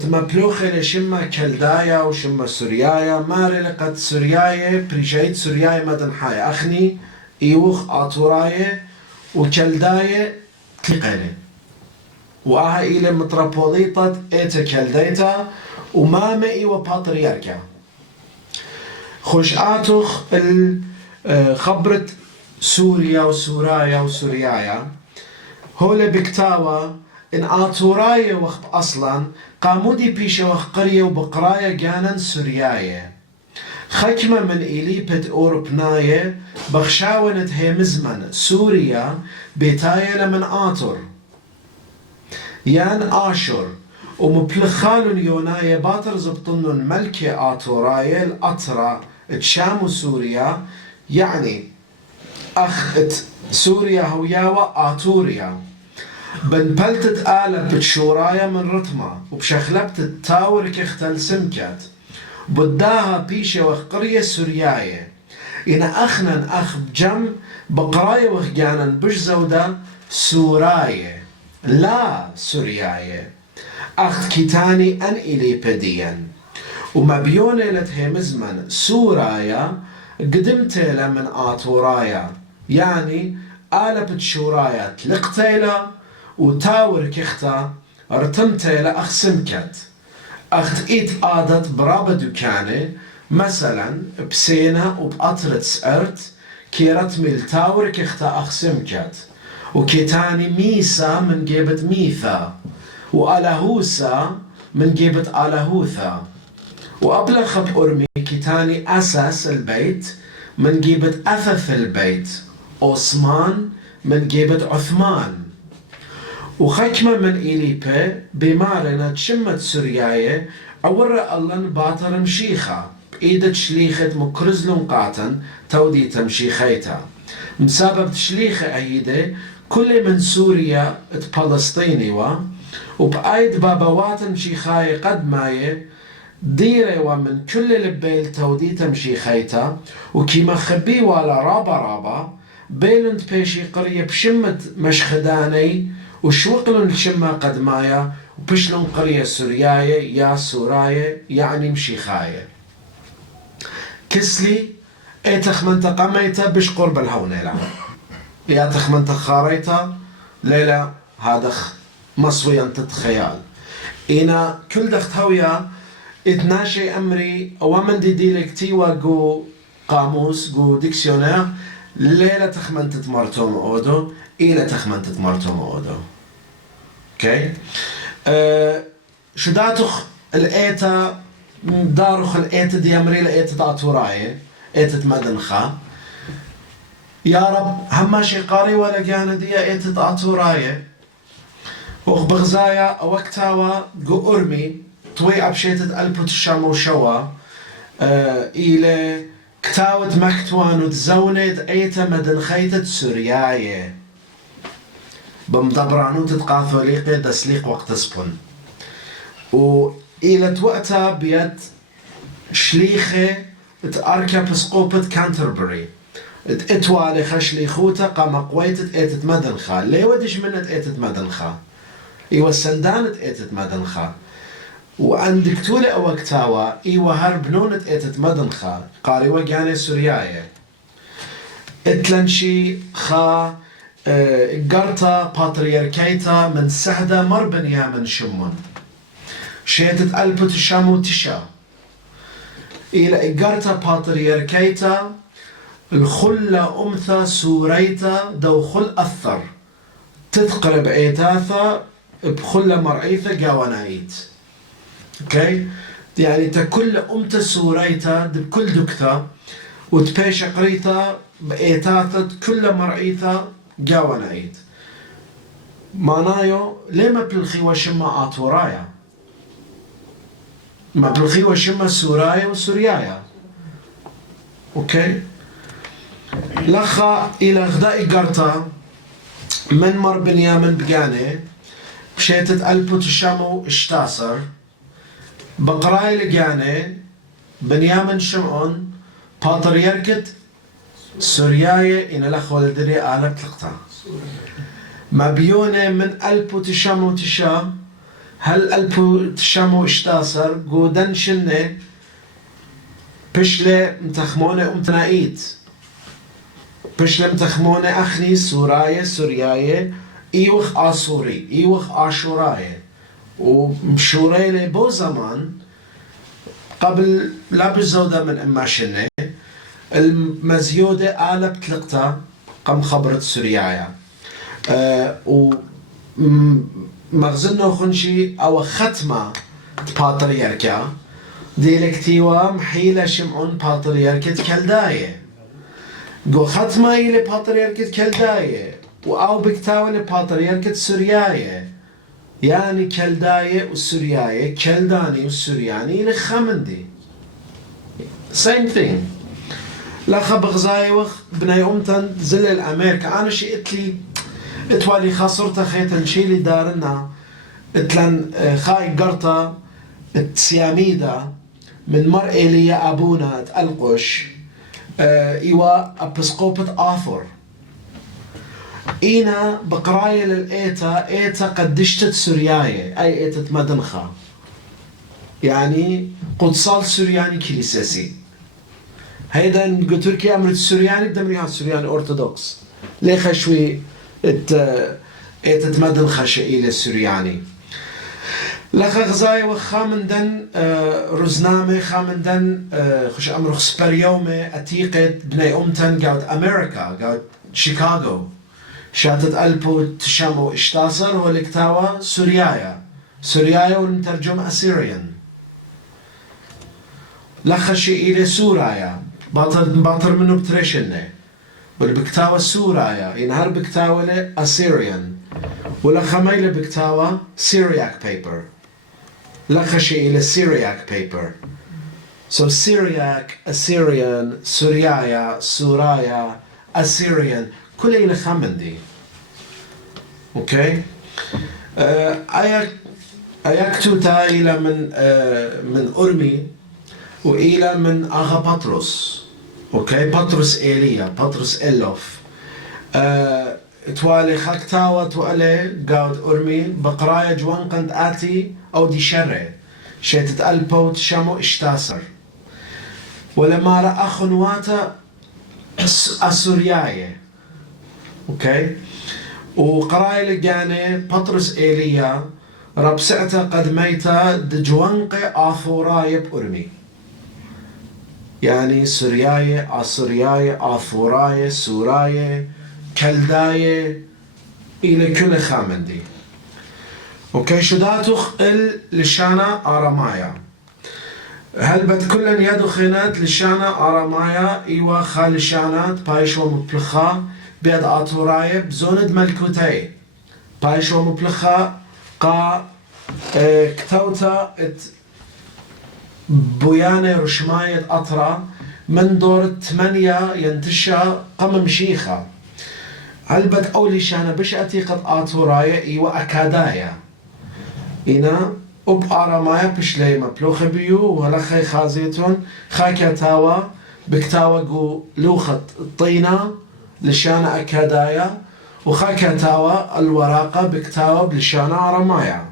تمبلوخي لشما كالدايا وشما سوريايا ماري لقد سوريايا بريجيت سوريايا مدن حايا أخني إيوخ آتورايا وكالدايا تلقيني وآها إلى متروبوليطة إيتا كالدايتا وماما إيوه باترياركا خوش آتوخ خبرت سوريا وسورايا وسوريايا هول بكتاوا إن آتورايا وخب أصلا قامودي بيشا وخ قرية وبقرايا جانا سوريايا خكمة من إليبت أوروبنايا بخشاونت هي مزمن سوريا بيتايا لمن آتور يان آشور ومبلخال يونايا باطر زبطن ملكة آتورايا الأطرة تشام سوريا يعني أخت سوريا هوياوة آتوريا بنبلتت آلة بتشورايا من رتمة وبشخلبت التاور كختل سمكت بداها بيشة وقرية سورياية إن أخنا أخ بجم بقرايا وخجانا بش زودة سوراية لا سورياية أخت كيتاني أن إليبديا وما بيوني لتهي زمن سورايا قدمت من آتورايا يعني آلة بتشورايا تلقتيلا وتاور كختا رتمتيلا أخ سمكت أخت إيت آدت برابة دكانة مثلا بسينة وبقطرة سأرت كيرت ملتاورك اختا أخسمكت وكيتاني ميسا من جيبت ميثا وألهوسا من جيبت ألهوثا وأبلغ بأرمي كيتاني أساس البيت من جيبت أثث البيت عثمان من جيبت عثمان وخكمة من إليبي بمارنا تشمت سرياية أورا الله باطر مشيخة بإيدة شليخة مكرزلون قاتن تودي تمشيخيتا مسبب تشليخة أيدة كل من سوريا فلسطيني وبأيد بابوات مشيخاية قد مايه ديرة ومن كل لبيل تودي تمشيخيتا وكيما خبي ولا رابا بيلنت بيشي قرية بشمت مشخداني وشوقلن الشمة قدمايا وبشلن قرية سورياية يا سوراية يعني مشيخاية كسلي ايتخ منطقة ميتة بش قرب الهونيلة ياتخ منطقة خاريتا ليلة هادخ مصويا تتخيال إنا كل دخت هويا اتناشي أمري ومن دي ديلكتيوا جو قاموس جو ديكسيونير ليلة تخمنتت مرتوم أودو إلى تخمنتت مرتوم أودو اوكي شداتخ الإيتا دارخ الإيتا دي أمري الإيتا داتوراي إيتا مدنخا يا رب هماشي قاري ولا جانا دي إيتا داتوراي وبغزايا وقتها جو أرمي طوي أبشيتت ألبوت الشام وشوا إلى كتاوت مكتوان وتزوند أيتا مدن خيتت سورياية بمدبرانو تتقاثوليقي دسليق وقت سبون وإلى وقتها بيد شليخة تأركا بسقوبة كانتربري اتوالي خشليخوتا قام قويتت ايتت مدنخا ليه ودش منت ايتت مدنخا ايوه السندانت ايتت مدنخا وعندك تولي وقتها ايوه هربنونت ايتت مدنخا قاري وجاني سورياية اتلنشي خا قرطة باتريركيتا من سهدة مربنيا من شمون شيتت ألبت الشامو تشا إلى قرطة باتريركيتا الخلة أمثى سوريتا دو خل أثر تتقرب إيتاثا بخلة مرعيثة قاونايت اوكي يعني تكل أمثى سوريتا بكل دكتا وتبيش قريتا بإيتاثا كل مرعيثة قاونايت معنايو ليه ما بلخي وشما آتورايا ما بلخي وشما سورايا وسوريايا اوكي لخا إلى غداء قرطة من مر بنيامن بقاني بشيتت ألبوت الشامو اشتاسر بقراي لقاني بنيامن شمعون باتريركت سورياية إن لخ ولدري آلب تلقتا ما بيوني من ألبوت الشامو تشا هل ألبوت الشامو اشتاسر قودن شنة بشلي متخمونة امتنايت بشلي متخمونة أخني سوراية سورياية إيوخ آسوري إيوخ آشوراية ومشوري لي بو زمان قبل لا بزودة من إما شنة المزيودة آلب تلقتا قم خبرت سوريايا ومغزنو خنشي أو ختمة باتريركا ديلكتيوا محيلة شمعون باتريركة كالداية جو ختمة إلى باتريركة كالداية وأو بكتاوة لباتريركة سورياية يعني كالداية والسورياية كالداني والسورياني لخمندي same thing لخا بغزايوخ بناي أمتن زل الأمريكا أنا شي إتلي إتوالي خاصرتا خيتن شيلي دارنا إتلن خاي قرطة السياميدا من مرئي لي أبونا تألقش إيوا أبسقوبة آثر إينا بقراية للإيتا إيتا قدشتت سورياية أي إيتا مدنخة يعني قدصال سورياني كنيساسي هيدا قلت تركيا أمرت السورياني بدمريها السورياني أرثوذكس ليه شوي إيتا مدنخة شئيلة السورياني لخ غزاي وخامندن رزنامه خامندن خش امرخ سبريومه اتيقت بني امتن قاعد امريكا قاعد شيكاغو شاتت ألبو تشامو اشتاصر والكتاوى سوريايا والمترجم أسيريان لخشي إلى سورايا باطر منه بتريشنه والبكتاوى سورايا ينهار بكتاوى أسيريان ولخميل بكتاوى سيرياك بيبر لخشي إلى سيرياك بيبر So Syriac, Assyrian, Suraya, Assyrian كل إلى خمندي أوكي أياك توتا إلى من أرمي وإلى من أغا بطرس أوكي بطرس إيليا بطرس إلوف توالي خاكتاوة توالي قاود أرمي بقرايا جوان قند آتي أو دي شرع شيتت ألبو تشامو اشتاسر ولما رأى خنواتا أسورياي اوكي وقراي لقاني بطرس إيليا رب سعتا قد ميتا دجوانقي آثوراي بأرمي يعني سورياي آثوراي آثوراي سوراي كلداي إلى كل خامندي اوكي شداتخ لشانا آرامايا هل بد كلن يدو خينات لشانا آرامايا إيوا خال شانات بايشو مبلخا بيد آتوراي بزوند ملكوتاي بايشو مبلخا قا كتوتا ات بويانة رشماية أطرا من دور 8 ينتشى قمم شيخة هل بد أولي شانا بش أتيقت آتوراي إيوا أكادايا إنا أب آرامايا بشلي مبلوخ بيو ولخي خازيتون خاكتاوا بكتاوا قو لوخة الطينة لشانا أكادايا وخاكتاوا الوراقة بكتاوا بلشانا آرامايا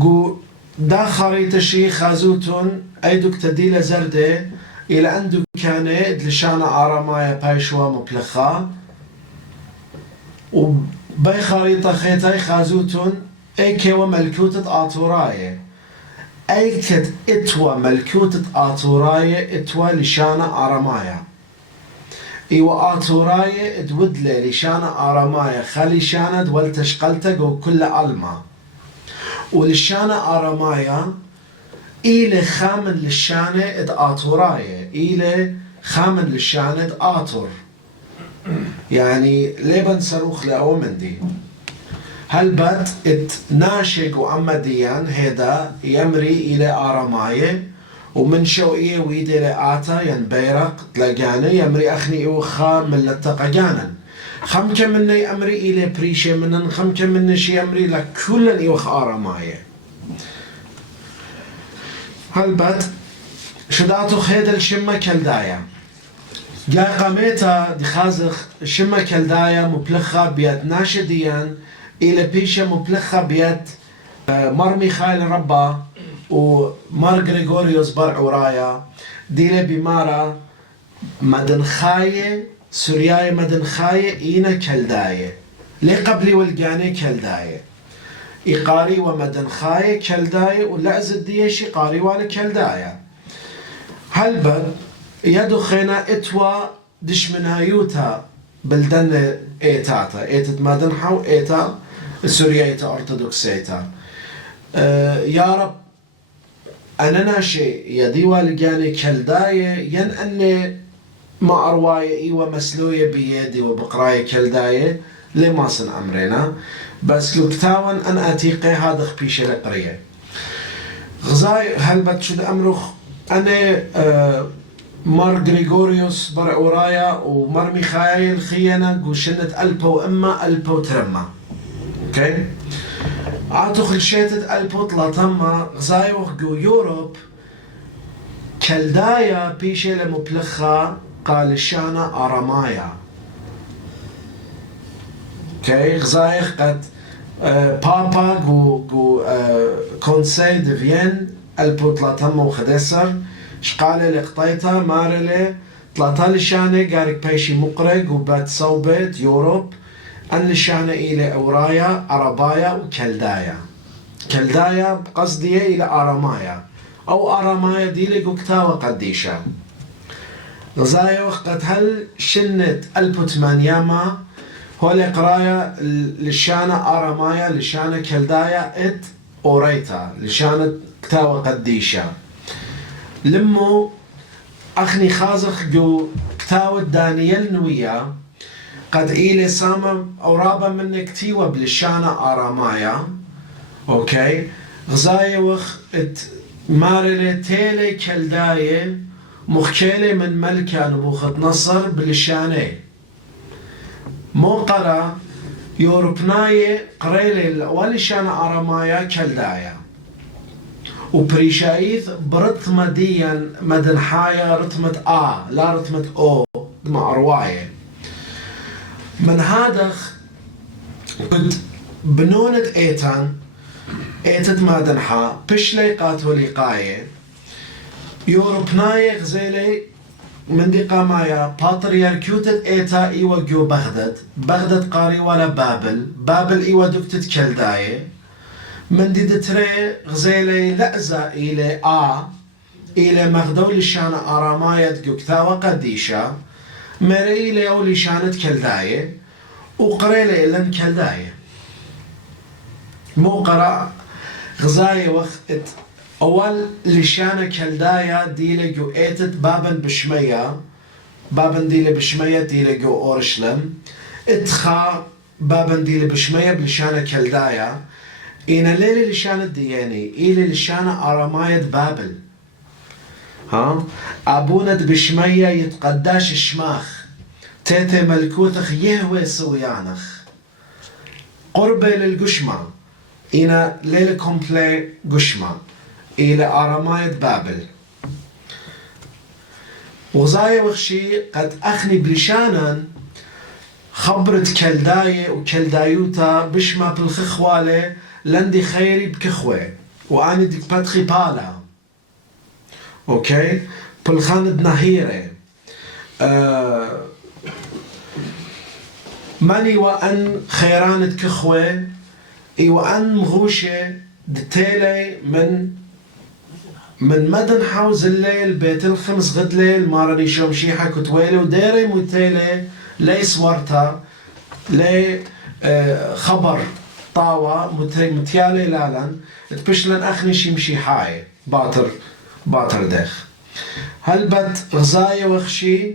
قو دا خريطة شي خازوتون أيدوك تديل زردة إلى أندو كانت لشانا آرامايا بايشوا مبلخا وباي خريطة خيتاي خازوتون ايكي وملكوتة آتوراي ايكت اتوا ملكوتة آتوراي اتوا لشانا آرامايا ايوا آتوراي ادودلي لشانا آرامايا خلي شانا دولتشقلتك وكل علما ولشانا آرامايا إلى خامن للشانة اد آتوراي إلى خامن للشانة اد آتور يعني ليبن صاروخ لأومندي هل بات ات ناشق وعمديان هيدا يمري إلى آراماية ومن شوئية ويدي لآتا ينبيرق تلاقاني يمري أخني إوخا من لتقاقانا خم كم مني أمري إلى بريشة منن خم كم مني شي أمري لكل إيوخ آراماية هل بات شداتو خيدا الشمة كالدايا جا قاميتا دي خازخ الشمة كالدايا مبلخة بيد ناشديان إلى بيشة مبلخة بيد مر ميخائيل ربا ومر غريغوريوس بر عورايا ديلة بمارا مدنخاية سورياي مدنخاية إينا كالداية لي قبلي والقاني كالداية إقاري ومدنخاية كالداية ولا ديشي قاري والا كالداية هل بد يدو خينا اتوا دش من هايوتا بلدن ايتاتا ايتت مدنحا وايتا سوريايتا أرثوذكسيتا يا رب أنا ناشي يدي والقاني كالداية ين أني ما أرواية إيوة مسلوية بيدي وبقراية كالداية لما صن أمرنا بس لو كتاون أن أتيقي هذا خبيشة لقرية غزاي هل بتشد أمرخ أنا مر غريغوريوس بر عورايا ومر ميخائيل خيانة وشنة ألبو إما ألبو ترمى اوكي عاتخل شيتت ألبو طلاتما غزاي وخجو يوروب كالدايا بيشي لمبلخة قال الشانا آرامايا اوكي غزاي قد بابا جو كونسي دي فين ألبو طلاتما وخدسر شقالة لقطيتا مارلي طلعتا لشانة قارك بيشي مقرق وبات صوبت يوروب أن لشانة إلى أورايا عربايا وكلدايا كلدايا بقصدية إلى آرامايا أو آرامايا ديلي قكتاوة قديشة غزايا وقت هل شنت البوتمانياما هو قرايا لشانة آرامايا لشانة كلدايا إت أوريتا لشانة كتاوة قديشة لمو أخني خازخ جو كتاوة دانيال نويا قد إيلي سامة أورابا من كتيوة بلشانة آرامايا أوكي غزايا وخ ات مارلي تيلي كلداية مخكيلي من ملكة نبوخذ نصر بلشانة موقرة يوربناية قريلي الأول شانة آرامايا كلدايا وبريشايث برتمة ديا مدنحايا رتمة لا رتمة أو دماء أرواية من هذا كنت بنونة إيتان إيتد مدنحا بشلي قاتوليقاية يوربناية غزيلي من دي قامايا باترياركيوتت إيتا إيوا جو بغداد قاري ولا بابل إيوا دكتت كلداية من دي دتري غزيلي لأزا إلي إلي مغدولي شان آرامايا جو كثاوة قديشة مري إلي أولي شانت كلداية وقريلي إلن كلداية مو قرأ غزاية وقت أول لشانة كلدايا ديلي جو إيتت بابن بشمية بابن ديلي بشمية ديلي جو أورشلم اتخا بابن ديلي بشمية بلشانة كلدايا إنا ليلي لشانة دياني إلي لشانة آراماية بابل أبونا بشمية يتقداش الشماخ تيتي ملكوتخ يهوي سويانخ قربة للقشمة إنا ليلي كومبلي قشمة إلى آراماية بابل وغزاية وخشي قد أخني بلشانا خبرت كلداية وكلدايوتا بشما بالخخوالي لندي خيري بكخوة وأني ديك باتخي بالا أوكي بالخاند نهيرة ماني وأن خيرانة كخوة إي وأن مغوشة دتيلي من مدن حوز الليل بيت الخمس غد ليل مارني شمشيحة كتويلي وديري متيلي لي سورتا لي خبر طاوة متيالي لالن تبشلن أخني شمشيحاي باطر دخ هل بد غزاية وخشي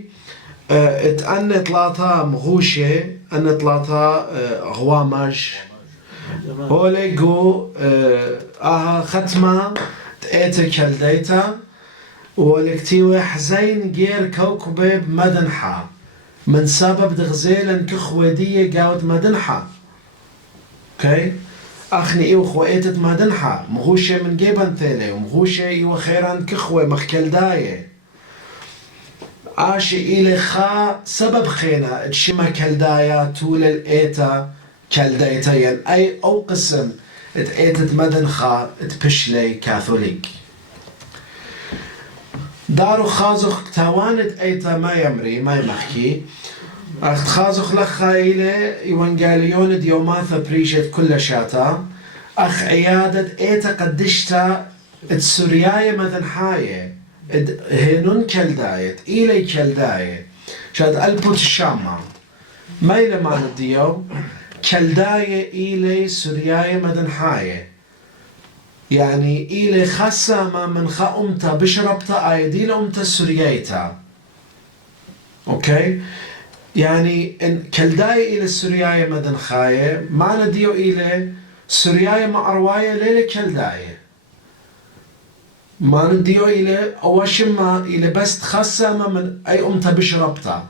اتأن طلاطا مغوشة أن طلاطا غوامج هولي جو ختمة تأتي كالديتا ولكتيوة حزين غير كوكبة بمدنحة من سبب دغزيلا كخوادية قاود مدنحة اوكي أخني إيو خواتت مدنحة مغوشة من جيبان تالي ومغوشة إيو خيران كخوة مخكالداية عاشي إلي خا سبب خينا تشما كالدايا طول الإيتا كالدايتا ين أي أو قسم اتأتت مدنخا اتبشلي كاثوليك دارو خازخ تاوانت ايتا ما يمري ما يمحكي اخت خازخ لخا إلي ايوانجاليون ديوماثا بريشت كل شاتا اخ عيادة ايتا قدشتا اتسورياية مدنحاية هنون كالدايت إلي كالداية شاد ألبوت الشامة ما يلمان الديو كالداية إلي سورياية مدنحاية يعني إلي خسامة من خا أمتا بشربتا آيدين أمتا سوريايتا أوكي يعني إن كالداية إلي سورياية مدنخاية ما نديو إلي سورياية مع أرواية ليلة كالداية ما نديو إلي أوشما إلي بس خسامة من أي أمتا بشربتا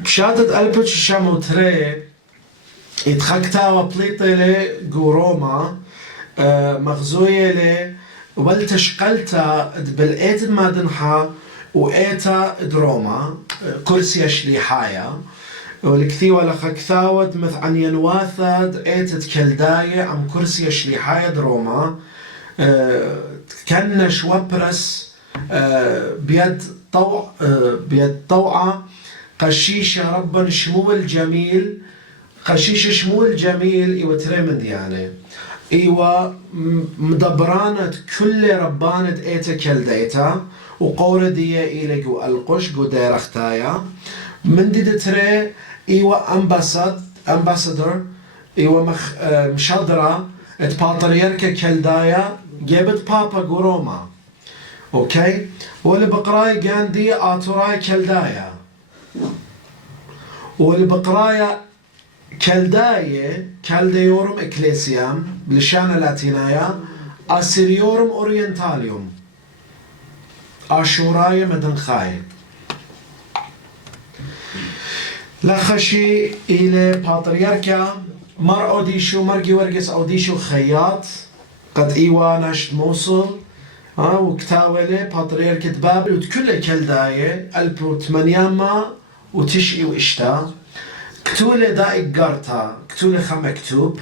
بشاتت ألبوتش شامو تري اتخكتا وبليطة لي روما مغزوية لي والتشقلتا بالإيت مادنحا وإيتا دروما كرسي شليحايا والكثيوة لخكثاوت مثل عن ينواثد إيتت كالداية عم كرسي شليحايا دروما كان شوبرس بيد طوعة قشيشة ربا شمو الجميل خشيش شمول جميل إيوة تريمند يعني إيوة مدبرانة كل ربانة إيتا كالديتا وقورة دي إيلقو القش قو ديرختايا من دي تري إيوة أمباسادور إيوة مشادرة البطريركة كالدايا جابت بابا قروما أوكي واللي بقراي جاندي آتوراي كالدايا واللي بقرايا كالداية كالديورم إكليسيام بلشانة لاتينايا أسيريورم أورينتاليوم آشورايا مدنخاي لخشي إلى بطريركة مر أوديشو مرقي ورقس أوديشو خياط قد إيوا نشت موصل وكتاولة بطريركة بابل وتكل كالداية ألبو تمانياما وتشقي وإشتا كتولة دائق قارتا كتولة مكتوب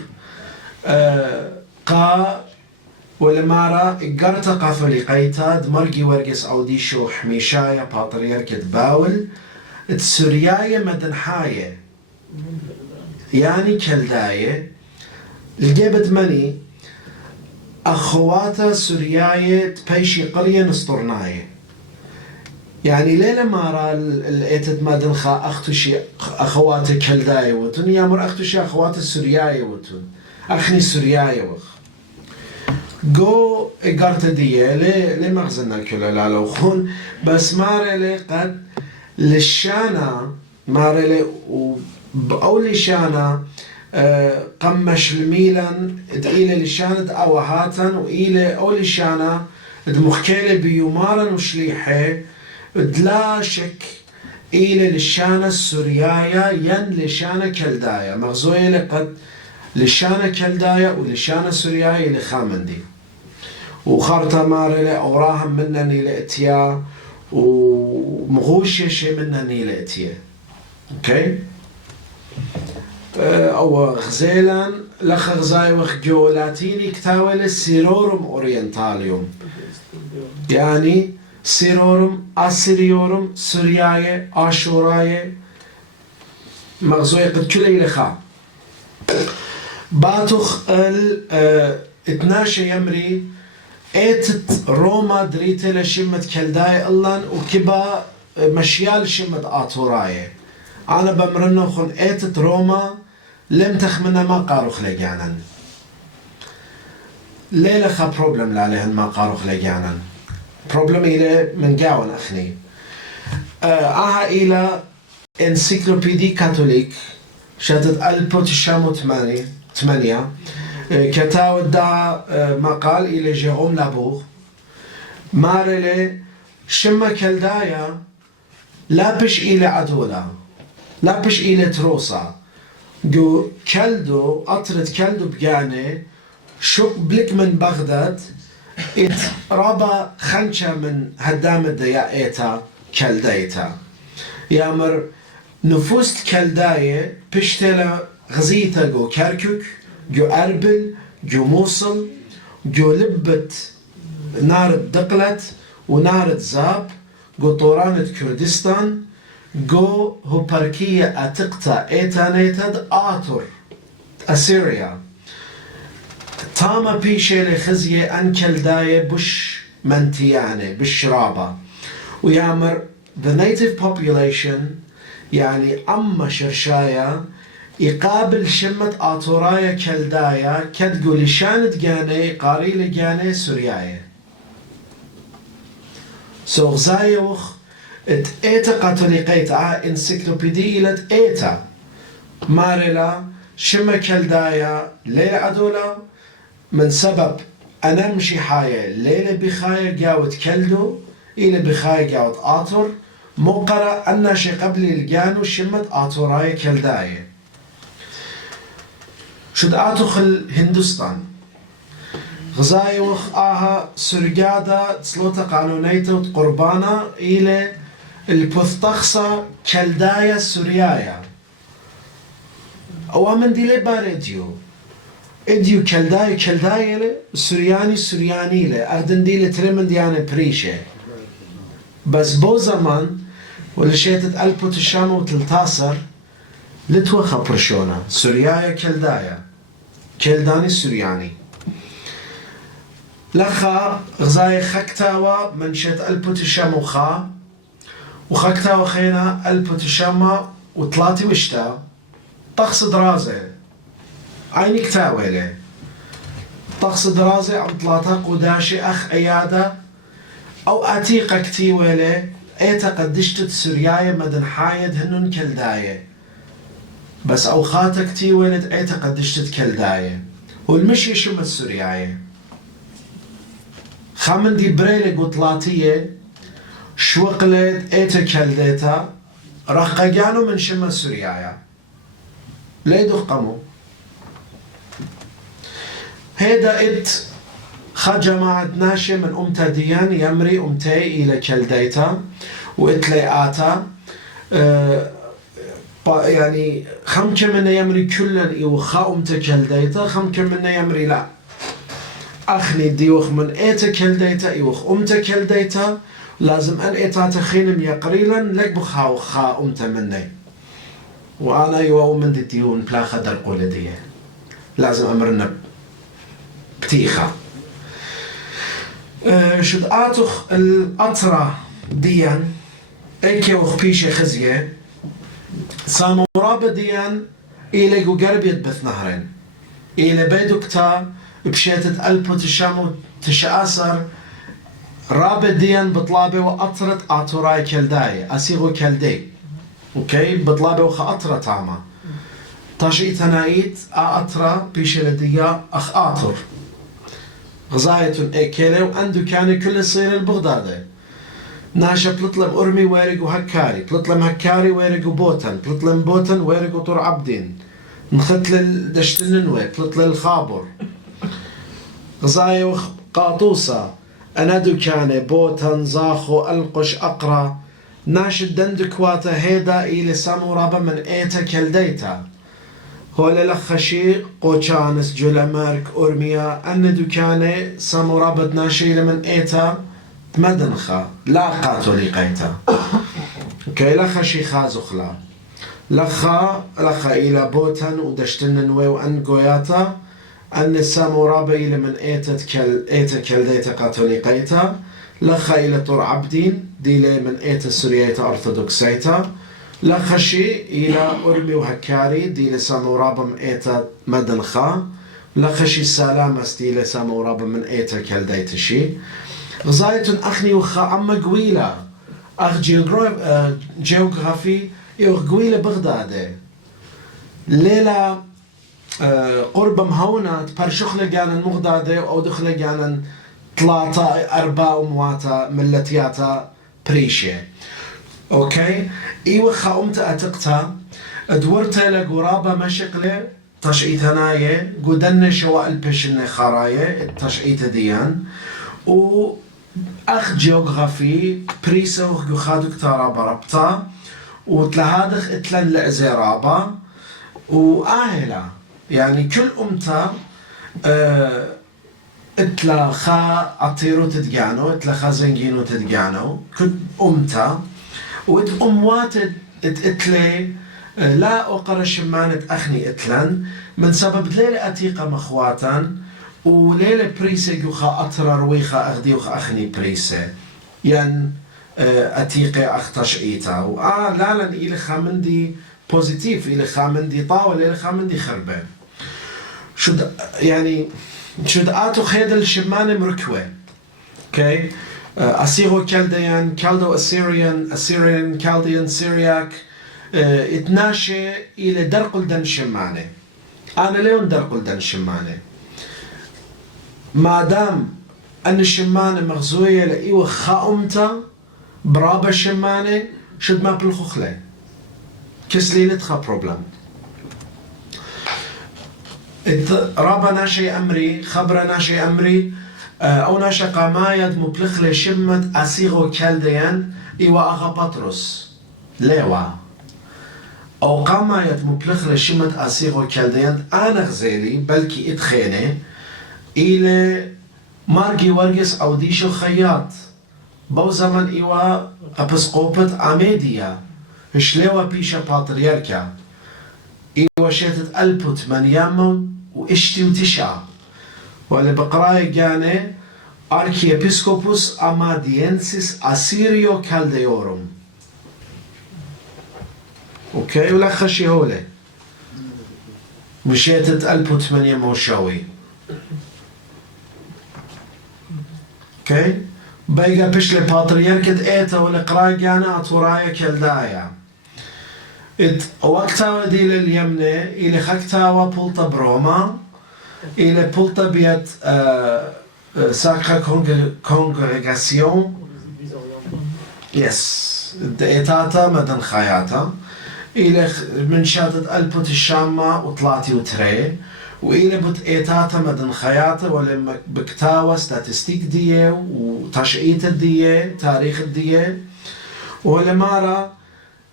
قا ولمارا إقارتا قافلي قيتا دمرقي ورقس أوديشو حميشايا بطريركة باول تسوريايا مدنحاية يعني كالداية الجيبت مني أخواتا سورياية تبيشي قرية نسطرناية يعني ليلة مارا الاتت مادن أختشي أخواتا كالداية وتن يامر أختشي أخواتا سورياية وتن أخني سورياية وخ جو إقارتا دي ليه مغزنا كلا لا لو خون بس مارا لي قد للشانا مارا لي بأولي شانا قمش الميلان إلى لشانة أوهاتن وإلى أولي شانا دمخكيلة بيومارن وشليحة دلا شك إلى لشانة سوريايا ين لشانة كالدايا مغزوية لقد لشانة كالدايا ولشانة سوريايا لخامندي وخارطة مارلة أوراهم منني لأتيا ومغوشة شي منني لأتيا أوكي أو غزيلا لخ غزاي وخ جو لاتيني كتاول سيرورم أورينتاليوم يعني سيرورم أسيريورم سورياية آشوراية مغزوية قد كل لخا باتوخ ال 12 يمري ايتت روما دريتي لشمت كالداي اللان وكبا مشيال شمت آتوراية أنا بمرنو خون ايتت روما لم تخمنا ما قاروخ لجانا ليلة خا بروبلم لعليهن ما قاروخ لجانا بروبلم إلى من جاون أخني إلى انسيكلوبيدي كاثوليك شدت 1908 كتاو دا مقال إلى جيروم لابور مارلي شما كالدايا لابش إلى عدولا لابش إلى تروسا جو كالدو أطرد كالدو بجاني شو بلك من بغداد ات رابا خنشة من هدام الديا ايتا كالدايتا يامر نفوس كالداية بشتلا غزيتا جو كركك جو أربل جو موصل جو لبت نار دقلت ونار زاب جو طورانة كردستان جو هوباركية أتقتا إيتانيتد آتور أسيريا تاما بيشي لخزية أنكل داية بش منتياني بالشرابة ويامر the native population يعني أما شرشايا يقابل شمة آتورايا كالدايا كدقو لشانت جاني قاري لجاني سوريايا سوغزايوخ ات ايتا قاتوليقيت انسيكلوبيدية ايتا مارلا شمة كالدايا ليلة عدولا من سبب أنا مشي حاية ليلة بخاية جاوت كلدو إلى بخاية جاوت آتور مقرأ أن شي قبل الجانو شمة آتورايا كالدايا شد آتوخل هندوستان غزايوخ سرقادة تسلوتا قانونيتا قربانا إلى البثتخصة كالدايا سوريايا أو من دي بارديو إديو كالدايا له سورياني له أردن دي لترمن ديانة بريشة بس بو زمان ولا شيتت 1913 لتوخا برشونا سوريايا كلدايا كلداني سورياني لخا غزاي خكتاوا منشت البوتشامو خا وخكتاوا خينا البوتشاما وطلاتي وشتا تقصد رازي عينك تاويلي تقصد رازي عم طلاتا قداشي أخ أيادة أو أتيقة كتيويلي ايتا قدشتت سوريايا مدن حايد هنن كلداية بس أوخاتك تيويلت ايتا قدشتت كلداية والمشي شمت سوريايا خامن دي بريلي قطلاتية شوقلت ايتا كلديتا رقاقانو من شمت سوريايا ليدو قمو هيدا ات خا جماعة ناشي من أمتا ديان يمري أمتي إلى كلديتا وإتلي آتا يعني خم كمنا يمري كلن إيو خا أمتا كلديتا خم كمنا يمري لا أخني ديوخ من إيتا كلديتا إيوخ أمتا كلديتا لازم أن إيتا خينم يقريلا لك بخاو خا أمتا مني وأنا يواو من ديون بلا خدر قولدية لازم أمرنا بتيخا شد آتوخ الأطرة ديان ايكي وخ بيشي خزية سامورابا ديان إلي قرب يدبث نهرين إلي بيدو كتا بشيتت ألبو تشامو تشاسر رابا ديان بطلابي وأطرت آتوراي كالداي أسيغو كالدي اوكي بطلابي وخا أطرة تاما تاشي تنايت أطرة بيشي لديا أخ آتور غزاية ايكيلي وعنده كان كل صير البغدادي ناشا بلطلم أرمي ويرقو هكاري بلطلم هكاري ويرقو بوتن بلطلم بوتن ويرقو طور عبدين نختل دشتننوي بلطل الخابر غزاية قاطوسة أندو كان بوتن زاخو ألقش أقرا ناشد دندكواتا هيدا إلي سامورابا من ايتا كالديتا هول لخشي قوچانس جلمارك أرميا أن دكانة سامورابد ناشيل من إيتا مدنخا لا قاتولي قيتا كي لخشي خازخلا لخا إلى بوتن ودشتن نوي وأن قوياتا أن سامورابا إلى من إيتا كلديتا قاتولي قيتا لخا إلى طور عبدين ديلي من إيتا سورياتا أرثوذكسيتا لخشي إلى أرمي وهكاري دي لسامورابا من إيتا مدنخا لخشي سلامس دي لسامورابا من إيتا كالديتشي غزاية أخني وخا عم قويلة أخ جيوغرافي يوغ قويلة بغدادي ليلة قرب مهونة تبرشخ لقانا مغدادي أو دخل لقانا طلاطا أربا ومواتا ملتياتا بريشي اوكي ايوه خاومتا اتقتا ادورتا لقرابة مشقلة تشعيت هنايا قدن شواء البشن خرايا تشعيت ديان و اخ جيوغرافي بريسا وخادو كتارا بربطا وتلهادخ اتلن لأزيرابا وآهلا يعني كل امتا اتلا خا عطيرو تدقانو اتلا خا زنجينو تدقانو كل امتا وإت أموات اتلي لا أقر شمانة أخني اتلن من سبب ليلة أتيقة مخواتن وليلة بريسة يوخا أطرر ويخا أغدي وخا أخني بريسة ين أتيقة أخ تشعيتا لا لن إلي خامندي بوزيتيف إلي خامندي طاول إلي خامندي خربة شد يعني شد آتو خيد الشمانة مركوة اوكي أسيرو كالديان كالدو أسيريان كالديان سيرياك اتناشي إلى درقل دن شمانة أنا ليون درقل دن شمانة ما دام أن الشمانة مغزوية لإيوه خاومتا برابا شمانة شد ما بالخخلة كسلي لتخا بروبلم رابا ناشي أمري خبرا ناشي أمري أو ناشا قامايد مبلخلة شمت أسيغو كالديان إيوا أغا بطرس ليوا أو قامايد مبلخلة شمت أسيغو كالديان أنا غزيلي بلكي إتخيني إلى مارجي ورقس أو ديشو خياط بو زمن إيوا أبسقوبت عميدية هشليوا بيشا باترياركا وشيتت ألبوت من يمم وإشتي وتشا ولا بقراي جاني Archiepiscopus Amadiensis Assyrio Caldeorum. اوكي ولا خشي هولي مشيتت 1800 موشاوي. اوكي بيجا بشلي باتريركت ايتا ولا قراي جانا اتورايا كالدايا ات وقتها دي لليمنى الى خكتاوا بولتا بروما الى بولتا بيت ساكرا كونغريغاسيون يس ايتاتا مدن خياتا الى من شاتت البوت الشامة وطلعتي وتري وإلى بوت إيتاتا مدن خياطة ولا بكتاوى ستاتستيك ديه وتشعيت الديه تاريخ الديه ولا مارا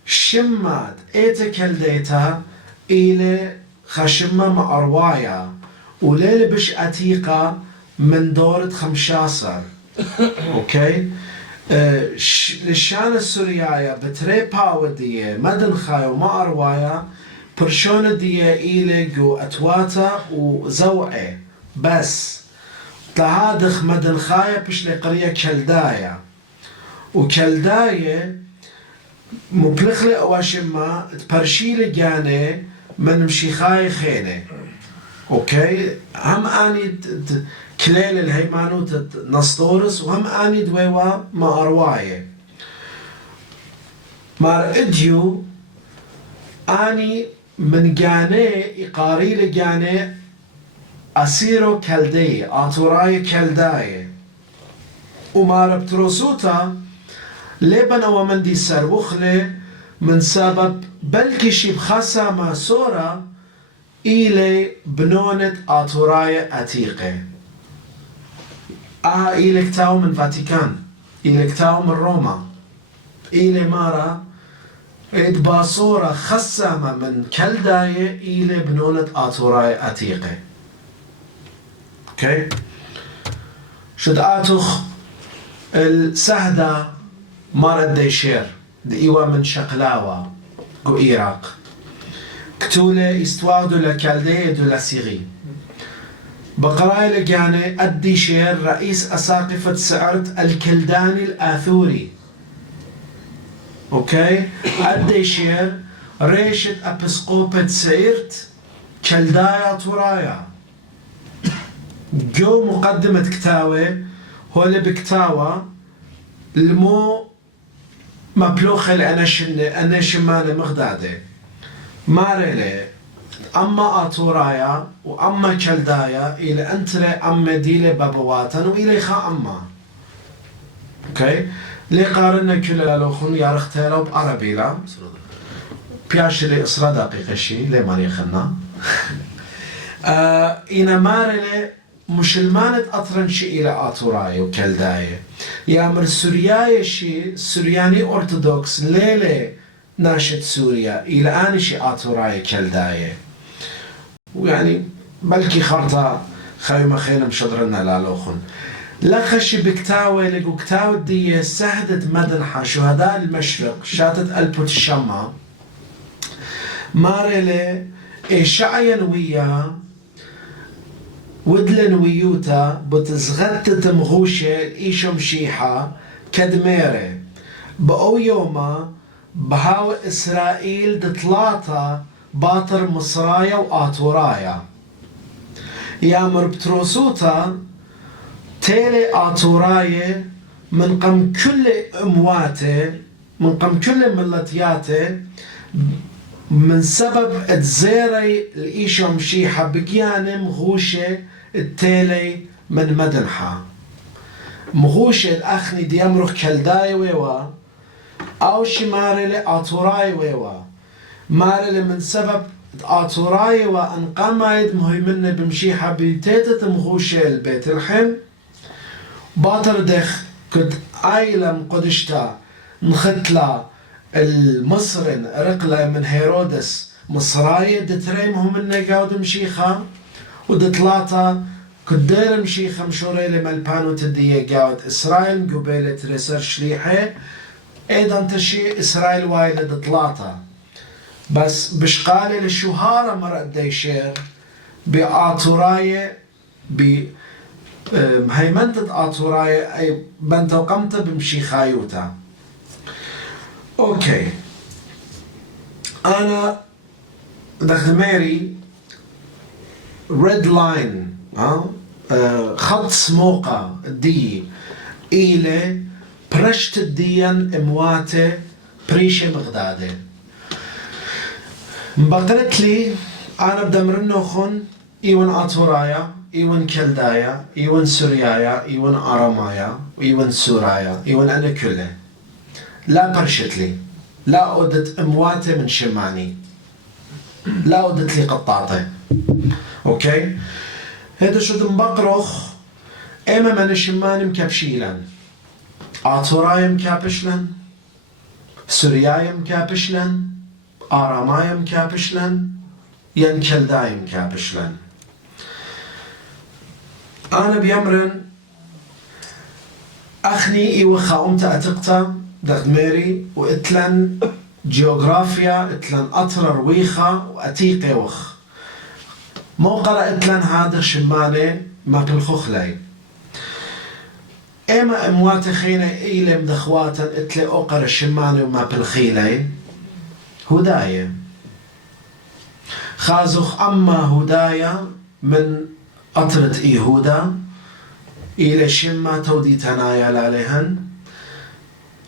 شمات إيتا كالديتا إلى خشمة مع أروايا وليلة بش أتيقة من دورة 15 أوكي لشان السوريايا بتري باور ديه مدن خايا وما أروايا برشونة ديه إيلي جو أتواتا وزوعي بس تهادخ مدن خايا بش لقرية كالدايا وكالدايا مبلغلي أواشما تبرشيلي جاني من مشيخاي خيني أوكي هم أني كليل الهيمانوت نسطورس وهم أني دويوا ما أرواي مار إديو أني من جاني إقاريل جاني أسيرو كالدي أطوراي كالداي ومار بتروسوتا لبنا ومن دي سروخلي من سبب بلكي شي بخاصة ما سورة إلي بنونة أطوراي أتيقي إلي كتاو من فاتيكان إلي كتاو من روما إلي مارا إدباصورة خسامة من كالداية إلى بنونة آتوراي أتيقي أوكي شد آتوخ السهدة مارد ديشير ديوا من شقلاوة جو إيراق كتولة استوار دو لا كالداية دو لا سيغي بقراي لجاني الديشير رئيس أساقفة سعرت الكلداني الآثوري اوكي الديشير ريشت ابسقوبة سيرت كالدايا تورايا جو مقدمة كتاوي هو اللي بكتاوى المو مبلوخة لأنا شمانة مغدادة ماريلي أما أتورايا وأما كالدايا إلى أنتري أما ديلي بابواتن وإلي خا أما اوكي لي قارنا كل الأخون يارختيرو بعربي لا بياش لي إسرا دقيقة شي لي ماري خلنا إنا مارلي مشلمانة أطرن شي إلى آتوراي وكالداي يامر سورياي شي سورياني أرثوذكس ليلي ناشد سوريا إلى آن شي آتوراي كالداي ويعني بلكي خرطة خيمة خينا مشدرنا لالوخن لخش بكتاوي لقو كتاوي دي سهدت مدنحة شهداء المشرق شاتت البوت الشمع مارلي إشعيا ويا ودلن ويوتا بتزغتت مغوشة إيشو مشيحة كدميري بأو يوما بهاو إسرائيل دطلاتا باطر مصرايا وآتورايا يامر بتروسوتا تيلي آتوراي من قم كل أمواته من قم كل ملتياته من سبب اتزيري الإيشو مشيحة بقيان مغوشة التيلي من مدنحة مغوشة الأخني ديامرخ كالداي ويوا أو شماري لآتوراي ويوا ماري من سبب آتوراي وأنقامايد مهمنة بمشيحة بتيتة مغوشة البيت الحم باطر دخ كد أيلم قدشتا نختلا المصرن رقلة من هيرودس مصراية دتريمهم من نقاود مشيخة ودتلاتا كدير مشيخة مشوري لمالبانو تدية قاود إسرائيل قبيلة رسر شليحة ايضا تشي إسرائيل وايلة دتلاتا بس بشقالة لشهارة مرة ديشير بآتوراية بهيمنتة آتوراية أي بنت وقمت بمشي خايوتا. أوكي أنا دخميري ريد لاين خط سموقة دي إلى برشت الديان امواتي بريشة مغدادة مبقرت لي أنا بدمرنوخن إيوان آتورايا إيوان كلدايا إيوان سوريايا إيوان أرامايا إيوان سورايا إيوان أنا كله لا برشت لي لا أودت امواتي من شماني لا أودت لي قطعتي. أوكي هذا شو دمبقرخ إما من شماني مكبشيلا آتورايا مكابشلا سوريايا مكابشلا آرامايا مكابشلا ين كلدايا مكابشلا. أنا بيمرن أخني إيوه خاومتا أتقتا دغميري وإتلن جيوغرافيا إتلن أطر رويخة وأتيقي وخ موقرة إتلن هذا شماني ما بالخخلي إما أموات خينة إيلي مدخواتا إتلي أوقر الشماني وما بالخيلي هداية خازخ أما هدايا من أطرة إيهودا إلى شما تودي تنايا لالهن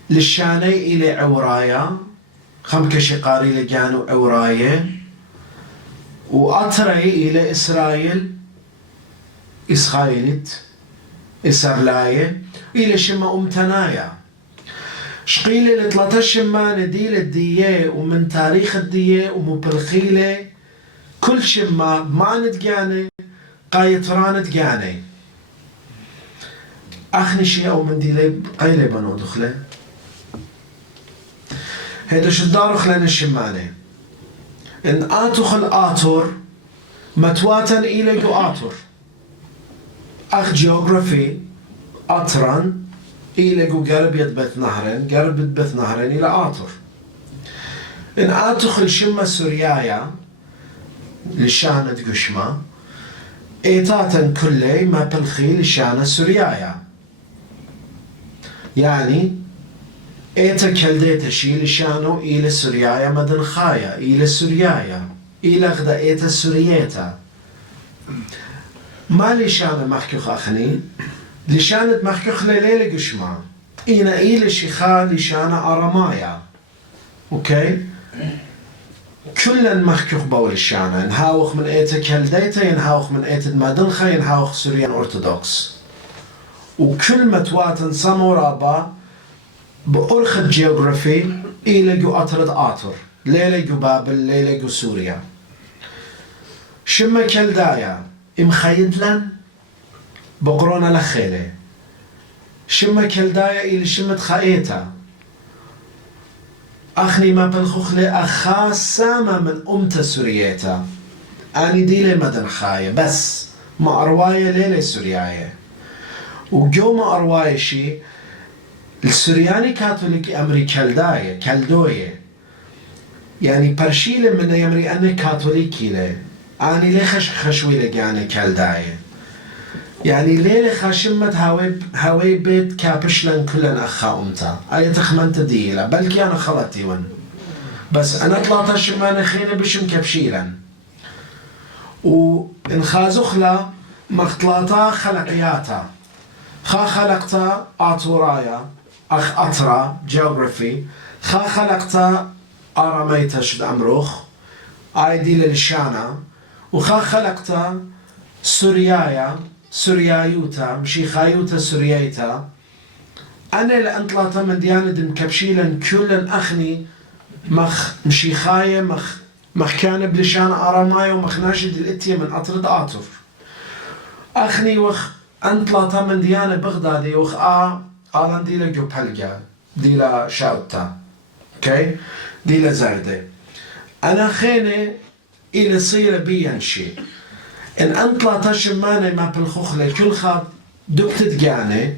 للشاني إلى عورايا خمك شقاري لجانو عورايا وأطري إلى إسرائيل إسرائيلت إسرلاية إلى شما أمتنايا شقيلة لطلتا شما نديل الدية ومن تاريخ الدية ومبرخيلة كل شما بمعنى دقاني قايتران دقاني أخني شيء أو من ديلي قيلة بنو دخله هيدا شو الدار خلان الشماني إن آتوخ الآتور متواتا إليكو آتور أخ جيوغرافي أطران إليكو قرب يدبت نهرين قرب يدبت نهرين إلى آتور إن آتوخ الشمة سوريايا لشانة قشمة إيتاتا كلي ما بالخي لشانة سوريايا يعني إيتا كالديتا شي لشانو إلى سوريايا مدن خايا إلى سوريايا إلى غدا إيتا سورياتا ما لشانة محكوخ أخني لشانة محكوخ ليلة قشمة إينا إلى شيخا لشانة أرمايا أوكي كلا محكوخ بول الشانة ينهاوخ من إيتا كالديتا ينهاوخ من إيتا مدنخا ينهاوخ سوريان أرثوذكس وكل متواتن سامورابا بأرخ الجيوغرافي إيلقوا أطرد آطر ليلقوا بابل ليلقوا سوريا شما كالدايا إمخيدلن بقرونا لخيلة شما كالدايا إلي شمت خايتا أخني ما بالخخلة أخاسامة من أمتا سورياتا أني ديلي مدن خايا بس ما أرواية ليلة سورياية وجو ما أرواية شي السورياني كاثوليكي أمري كالداية كالدوية يعني برشيلة من يمري أنا كاثوليكي له أني ليه خشوي لك يعني كالداية يعني ليه خاشمت هاوي بيت كابشلن كلن أخا أمتا أي تخمنت ديلا بلكي أنا خلطي ون بس أنا طلعت شمان خيني بشم كبشيلا وإن خازخلا مختلاطا خلقياتا خلقتا آتورايا أخ أطرا جيوغرافي خلقتا آراميتا شد أمروخ آيدي للشانا خلقتا سوريايا سوريايوتا مشي خايوتا سوريايتا أنا لأنطلاتا من ديانة مكبشيلا كلا أخني مشي خايا مخ كان بلشانا آرامايا ومخ ناشد الإتيا من أطرد آتور أخني وخ أنطلاتا من ديانة بغدادي وخ آلان ديلا جو بلغا ديلا شاوتا اوكي ديلا زردة أنا خيني إلى صير بيانشي إن أنطلاتا شماني ما بالخخلة كل خاب دكتت جاني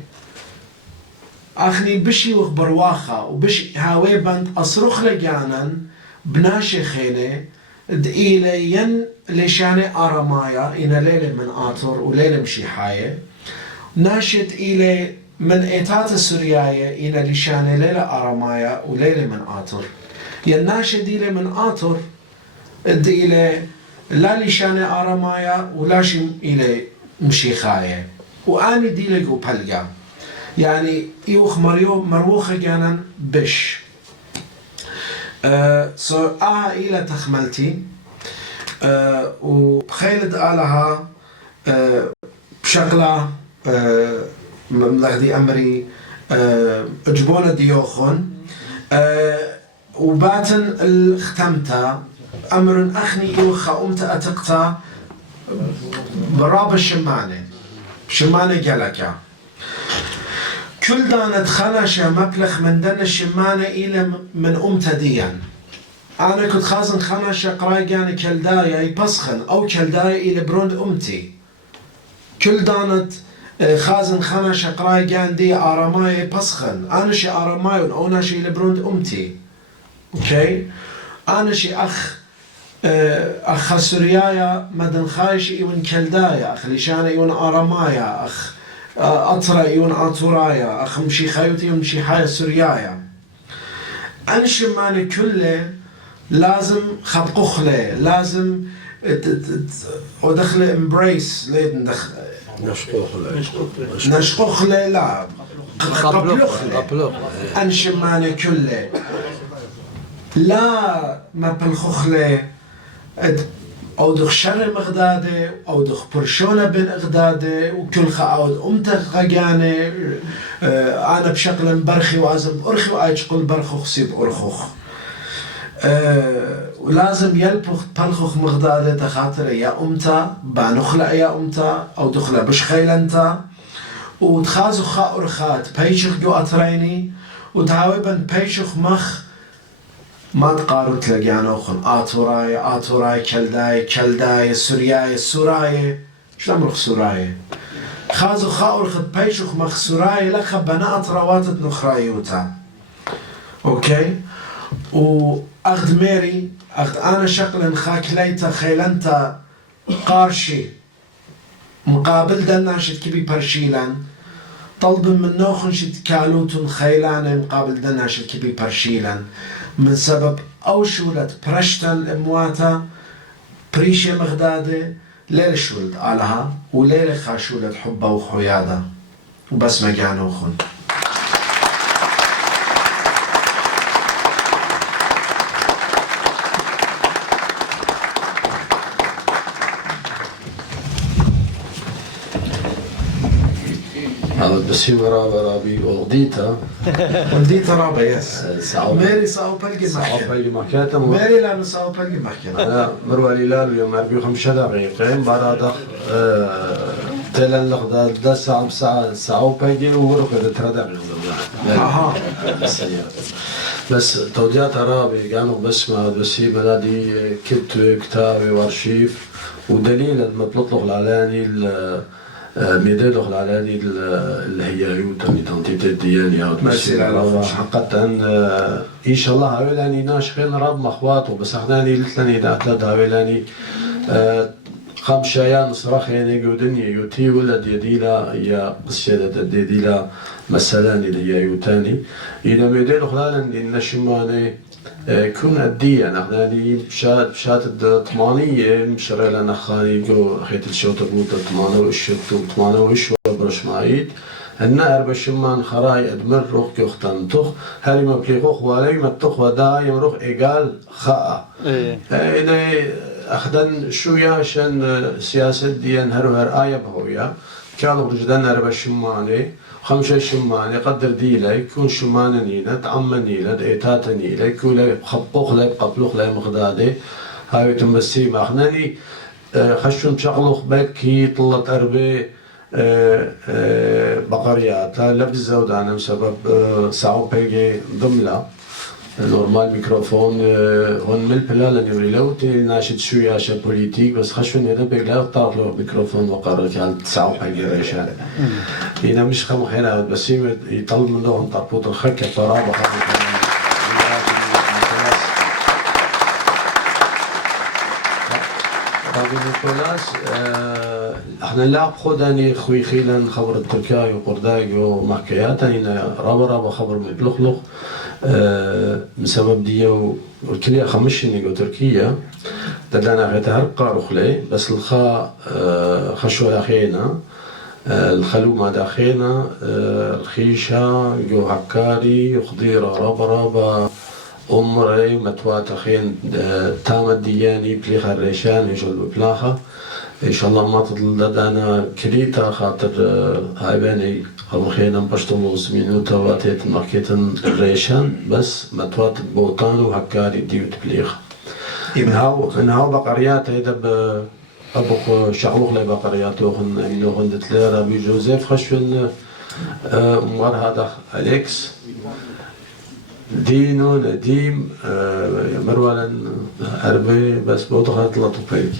أخني بشي وخ برواخة وبشي هاوي بند أصرخ لجانا بناشي خينة دقيلة ين لشاني آرامايا إنا ليلة من آطر وليلة مشي حاية ناشد إلى من إيتات السورياية إلى لشاني ليلة آرامايا وليلة من آطر يناشد إلى من آطر إلى لا لشاني آرامايا ولا إلى مشي خاية وأني ديلي جو بلغا يعني يوخ مروخة جانا بش إلى تخملتي وبخيلد آلها بشغلة مملغدي أمري أجبونا ديوخون وباتن الختمتا أمر أخني إيوخا أمتا أتقتا براب شمانة جلكا كل دانت خناشة مبلغ من دن الشمانة إلى من أمتا ديان أنا كنت خازن خناشة قرايقاني كالدايا يبسخن أو كالدايا إلى بروند أمتي كل دانت خازن خناشة قرايقان دي آراماي يبسخن أنا شي آراماي وأنا شي إلى بروند أمتي أوكي أنا شي أخ سوريايا مدن خايش إيون كالدايا أخ لشانا إيون آرامايا أخ أطرا إيون آطورايا أخ مشي خايوتي إيون مشي حايا سوريايا أنشماني كله لازم خبقخله لازم ودخل امبريس لين دخل نشقخله لا قبلخله أنشماني كله لا ما بلخخله أو دخ شر مغداده أو دخ برشونة بن إغداده وكل خاود أمتك غجانة أنا بشكل برخي وعزم أرخي وأجقل برخخ سيب أرخخ ولازم يلبخ بلخخ مغداده تخاطر يا أمتا بانخلق يا أمتا أو دخل بش خيلنتا وتخازو خا أرخات بيشخ جو أتريني وتعاوبن بيشخ مخ ما تقارن تلاقيانا وخن آتوراي كلداي سوراي شو أمرخ سوراي خازو خاور خد بيشوخ مخ سوراي لخا بناء رواتت نخرايوتا أوكي وأخذ ميري أخذ أنا شكلا خاكليتا خيلنتا قارشي مقابل دناشت كبي برشيلان طلب من نوخن شد كالوتن خيلانة مقابل دناشت كبي برشيلان من سبب أو شولت برشتن امواتا بريشة مغدادة ليلة شولت آلها وليلة خاشولت حبة وخيادة وبس مجانوخن بس هي رابي أغديتا رابي يس ماري ساو بلقي محكينا ماري لا ساو بلقي محكينا أنا مروالي لالو يوم 45 دقيقة برادة تلان لغدا دا ساعة ساو بلقي وروح إذا 3 دقيقة بس توديات رابي كانوا بسمع بس هي بلادي كتب كتابي وارشيف ودليل لما بتطلق العلاني ميدان دخل على هذه اللي هي يوتن تنتيتي ديالي او تمثيل حقا ان شاء الله هاولاني ناشخين راب مخواطو بس احناني لثني دعتلاد هاولاني خمشايا نصرخ يعني جودني يوتي ولا ديديلا يا قصيدة ديديلا مسلاني اللي هي يوتاني إذا ميدان دخل على النشماني كون أدية نحن بشات الطمانية مشرع لنا خاني جو خيت الشوط بوت الطمانة والشوط الطمانة وشوا برشمايد النهر بشمان خراي أدمر روح كختن تخ هاري ما بليخوخ ولا ما تخ ودايم روح إيجال خاء إذا أخدن شوية شن سياسة ديان هر آية بهويا كانوا رجدان هر بشماني خمسة شمانة قدر ديلا يكون شمانة نيلة تعمى نيلة ديتات نيلة يكون خبوخ لا قبلوخ لا مغدادة هاي تمسي مخناني خشون شغلوخ بكي طلت أربي بقريات لبس زودانا بسبب ساعو بيجي ضملة نورمال ميكروفون هون من البلال نوري لو ناشد شوية عشان بوليتيك بس خشون هذا بيجلا طار له ميكروفون وقرر كان تسعو بيجي ريشان هنا مش خم خينا بس يطلب منهم طربوط الخكة فرابة خابي نيكولاس احنا لا خداني خوي خيلان خبر التركيا وقرداق ومحكيات هنا رابا خبر مبلخلخ بسبب دي والكلية خمشني جو تركيا دلنا غيتها هرقا رخلي بس الخا خشوا اخينا الخلو ما داخينا الخيشة جو هكاري خضيرة رابا أمري متوات أخين تام الدياني بليخ الريشان يجول ببلاخة إن شاء الله ما تضل لدانا كريتا خاطر هاي باني خلوخينا بشتو مسمينو تواتيت ماركيتن الريشان بس متوات بوطان وهكاري ديوت بليخ من هاو بقريات هيدا أبوك شعوخ لي بقريات وخن أمينو خن دتلير أبي جوزيف خشون مر هذا أليكس دينو نديم مرولا عربي بس بوضغط لطوبيك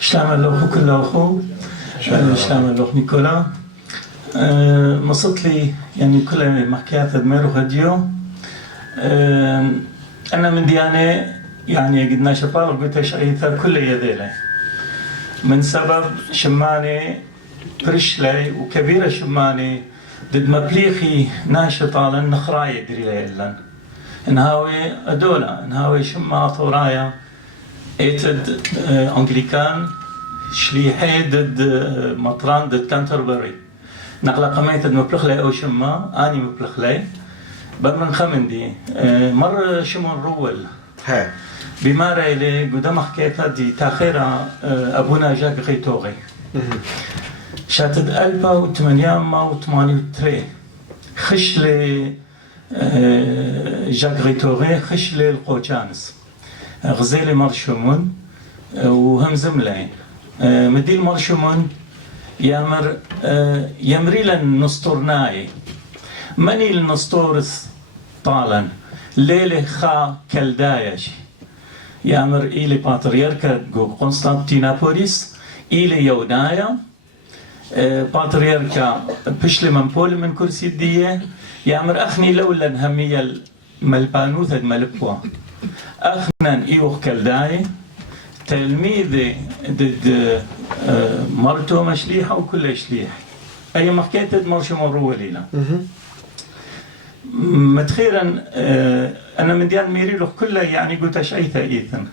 شلام اللوخ كله أخو شلام اللوخ نيكولا مصت لي يعني كل محكيات دمير وخديو أنا من ديانة يعني قدنا شباب قلت شعيثة كل يديلي من سبب شماني برشلي وكبيرة شماني ضد مبليخي ناشطة لأن نخراي يدري ليلن انهاوي أدولا انهاوي شما ثورايا ايتد أنجليكان شليحي ضد مطران ضد كانتربري نقلا قميت مبلخلي أو شما أني مبلخلي بمرن خمندي مر شمون رول بما إلي قدام حكيتها دي تاخيرا أبونا جاك غيتوغي شاتد 1883 خش لي جاك غيتوغي خش لي القوچانس غزيلي مرشومون وهم زملين مديل مرشومون يامر يمري لن نسطورناي مني النسطورس طالا ليلي خا كالدايش يامر إلي باتريركا جو قسطنطينوبوليس إلي يونايا باتريركا بشلي منبول من كرسي الدية يامر أخني لولا نهمية ملبانوثة ملبوا أخنا إيوخ كالداي تلميذي ضد مرتو مشليحة وكل شليح أي محكيت مرشو مروا لينا متخيرا أنا من ديان ميريلوخ كله يعني قلت أشعيثة إيثن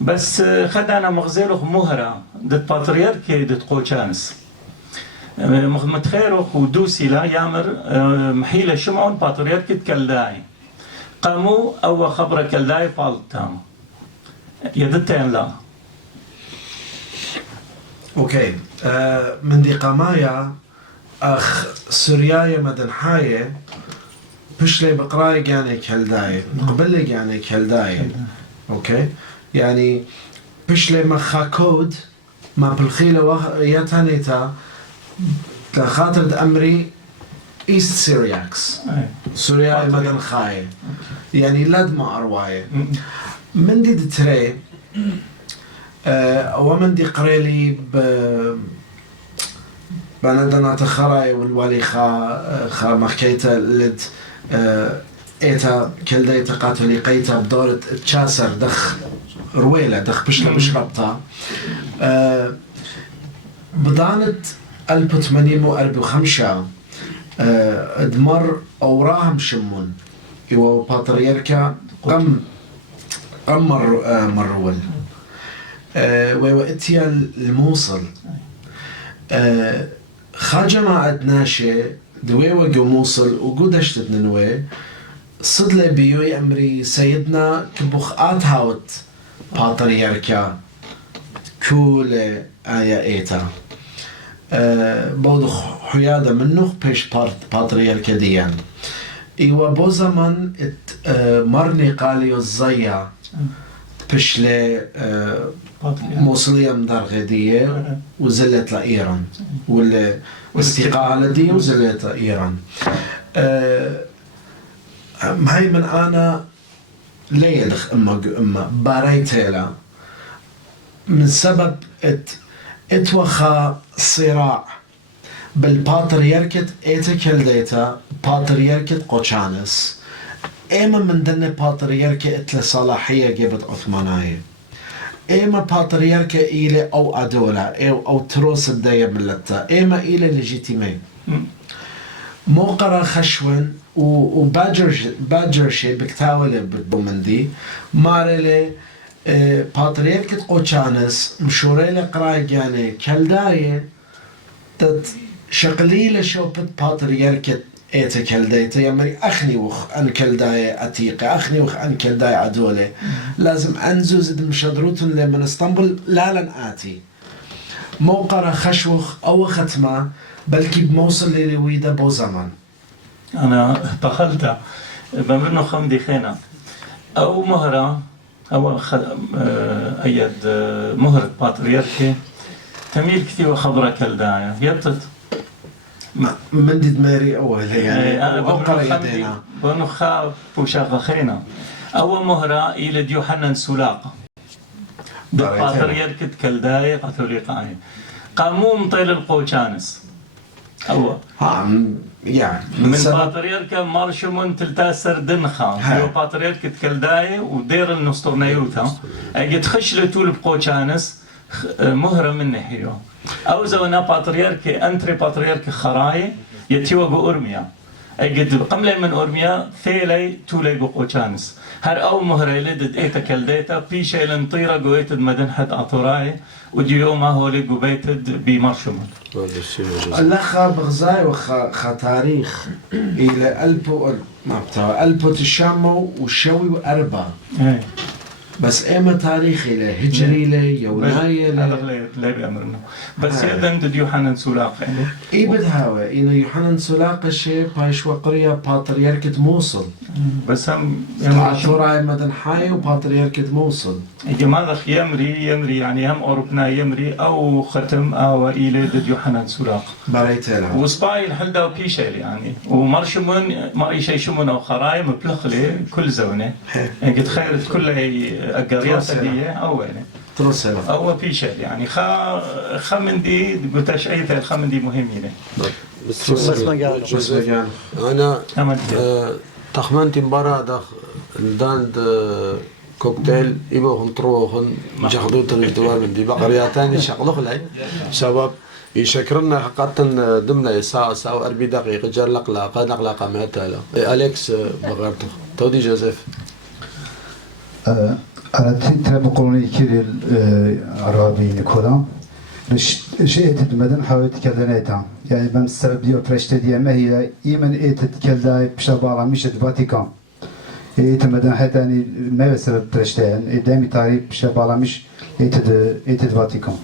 بس خدانا مغزيلوخ مهرة ضد باتريركي ضد قوچانس متخيروخ ودوسيلا يامر محيلة شمعون باتريركي كالداي قاموا أو خبر كالداي فالتام يدتين لا اوكي من دي قمايا اخ سوريايا مدن حاية بشلي بقراي يعني كالداي قبل يعني كالداي اوكي يعني بشلي مخاكود ما بالخيلة يتانيتا تخاطر امري ايست سيرياكس سوريايا مدن خاية يعني لد ما ارواية من دي تري ومن دي قريلي بندنا تخراي والوالي خا مخكيتا لد ايتا كلدايتا قاتلي قيتا بدورة تشاسر دخ رويلة دخ بشلا بشربتا بدانت 1845 دمر اوراهم شمون ايوا باتريركا قم مرول واتيا الموصل خاجما ادناشي دوي وجو موصل وقدشت تنوي صدلي بيوي امري سيدنا كبخات هاوت باتريركا كول آية ايتا بودخ حيادة منه بيش باتريركا ديان ايوا بو زمان مرني قاليو الزيا بشلي موصلية مدار غدية وزلت لإيران والاستقالة دي وزلت لإيران هاي من أنا ليدخ أما باريتيلا من سبب اتوخى صراع بالباتريركة إيتا كلديتا باتريركة قوشانس إما من دن باتريركة إتلا صلاحية جبت عثمانية إما باتريركة إلى أو أدولا أو تروس الداية ملتا إما إلى ليجيتيمي موقرة خشون وباجرشي بكتاولة بالبومندي مارلي باتريركة قوشانس مشوريلة قرايجاني كالداية تت شقليلة شوبت باتريركة إيتا كالداية يمري أخني وخ أن كالداية أتيقة أخني وخ أن كالداية عدولة لازم أنزوز مشادروتن لمن اسطنبول لا لن آتي موقرة خشوخ أو ختمة بلكي بموصل للويدة بو زمان أنا دخلت بمرنو خمدي خينا أو مهرة أو أيد مهرة باتريركي تميل كثير خبرة كالداية يبتت من دي دماري أول يعني أو قرأ يدينا بنو خاب وشاق خينا أو مهرة إلى يوحنا سلاقة باتريركة كالداية كاثوليقية قاموم طيل القوشانس أو يعني من باتريركا مارشمون تلتاسر دنخا يو باتريركا كالداية ودير النسطورنيوتا اجي تخش لتول بقوشانس مهرة من نحيو او زونا باتريركا انتري باتريركا خراي يتيو بأورميا اجي قملي من أورميا ثيلي تولي بقوشانس هر او مهرة يلدد ايتا كالديتا بيشي لنطيرا قويتد مدن حد اطوراي وديو ما هو لي قويتد بمارشمون الأخ بغزاي وخ تاريخ إلى ألبو تشامو وشوي وأربع بس إما تاريخ إلى هجري لي يوناي لا بأمرنا بس يدن دد يوحنا سلاقة إيه بدهاوي إنه يوحنا سلاقة شيء بايش وقرية باتريركة موصل بس هم عاشوراي مدن حي وباتريركة موصل جماعة يمري يعني هم أوروبنا يمري أو ختم أو إلى دد يوحنا سلاقة بريتلا وصباي الحلدا وبيشيل يعني ومرشمون مري شيء شمون أو خراي مبلغلي كل زونة يعني تخيلت كل القريات دي أوله ترسل أو بيشل يعني خمن دي بتشعيث الخمن دي مهمين بس أنا تخمنت مباراة داخل داند كوكتيل يبغون تروحون جحدوتن الدوام دي بقرياتان شغلوا لي شباب يشكرنا حقا ضمن ساعة 40 دقيقة جار لقلاقة نقلاقة مهتالة أليكس بغارتو تودي جوزيف أنا ترى بقولني كيرل عربي نيكولا شيء تدمدن حاولت كذا يعني من السبب ديو برشتدي ما هي إيمن تتكلم بشبارة مش الفاتيكان تمدن حتى يعني ما بسبب برشتين دائما تعرف بشبارة مش الفاتيكان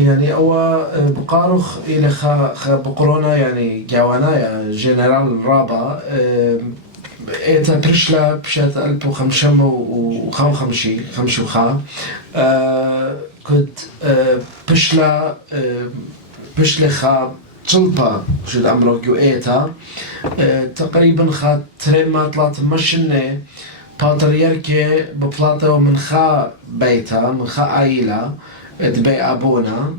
يعني أو بقارخ إلى بقرونا يعني جوانا جنرال رابا إيتا برشلا بشات 1555 كنت بشلا خا تلبا شد عمرو جو إيتا تقريبا خا تريما طلعت مشنة باتريركي ببلاطة ومن خا بيتا من خا عائلة دبي أبونا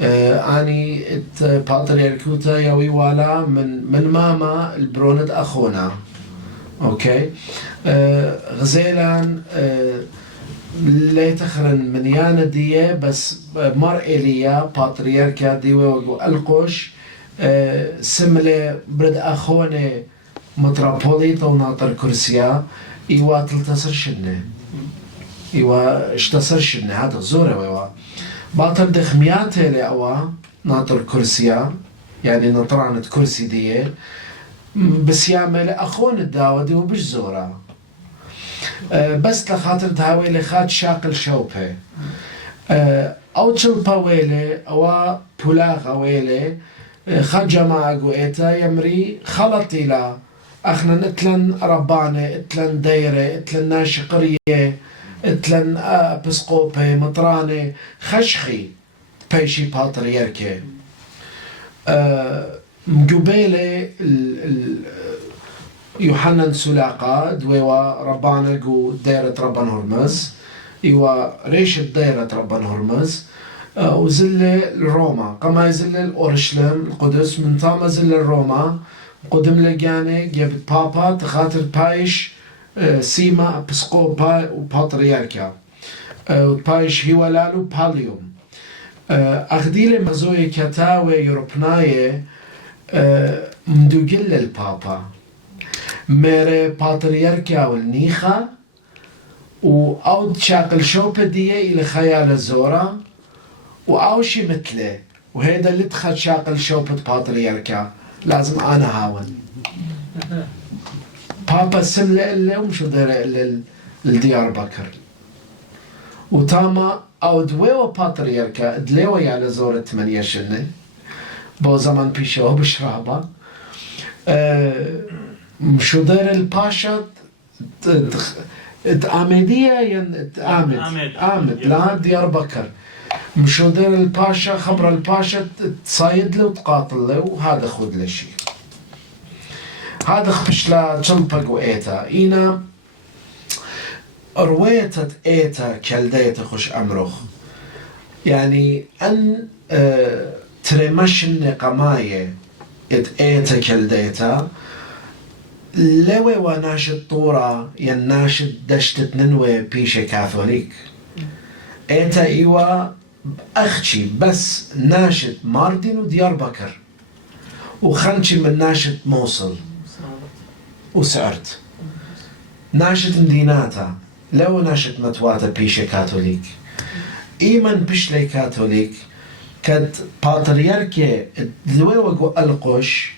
أني باتريركوتا يوي والا من ماما البروند أخونا أوكي غزيلان لا تخرن من يانا دي بس مر إليا باتريركا ديوي وقو القوش سملي برد أخوني مترابوليتا وناطر كرسيا إيوا تلتصر شنة إيوا اشتصر شنة هذا زورة ويوا باطر دخمياتي لأوا ناطر كرسيا يعني نطرانة كرسي دي بس يعمل أخون الدعوة دي وبش زورا بس لخاطر دعوة لخات شاقل شوبه أو تشلبا ويلي أو بولاغ ويلي خات جماعة قويتا يمري خلطي لا أخنا نتلن ربانة اتلن دايرة اتلن ناشقرية اتلن بسقوبة مطرانة خشخي بيشي باتريركي مقبلة يوحنا سلاقة دويوا ربانا جو دايرة ربان هرمز إيوا ريشة دايرة ربان هرمز وزل روما قما يزل أورشليم القدس من تام زل روما قدم لجاني جبت بابا تخاطر بايش سيما بسقوبا وباترياركا بايش هيولالو باليوم أخديلي مزوي كتاوي يوروبناي مدوجل البابا ميري باترياركا والنيخا وأود شاقل شوبة دي إلى خيال الزورة وأوشي مثله وهيدا اللي تخد شاقل شوبة باترياركا لازم أنا هاون بابا سم لإله ومشو دير للديار بكر وتاما أو دويو باترياركا دليو على زورة 8 شنة بو زمان بيشوه بشرابة مشو دير الباشا تآمدية ين تآمد لا ديار بكر مشو دير الباشا خبر الباشا تصايد له وتقاتل له وهذا خذ له شيء هذا خبش لا جنبك وإيتا إينا رويتت إيتا كالديتا خش أمرخ يعني أن ترمشن قماية إيتا كالديتا لوي وناشد طورا يناشد دشتت ننوي بيشي كاثوليك إيتا إيوا أختي بس ناشد ماردين وديار بكر وخنشي من ناشد موصل وسعرت ناشد مديناتا لو ناشد متواتا بيشي كاثوليك إيمن بشلي كاثوليك كد باترياركي دلوي وقو ألقوش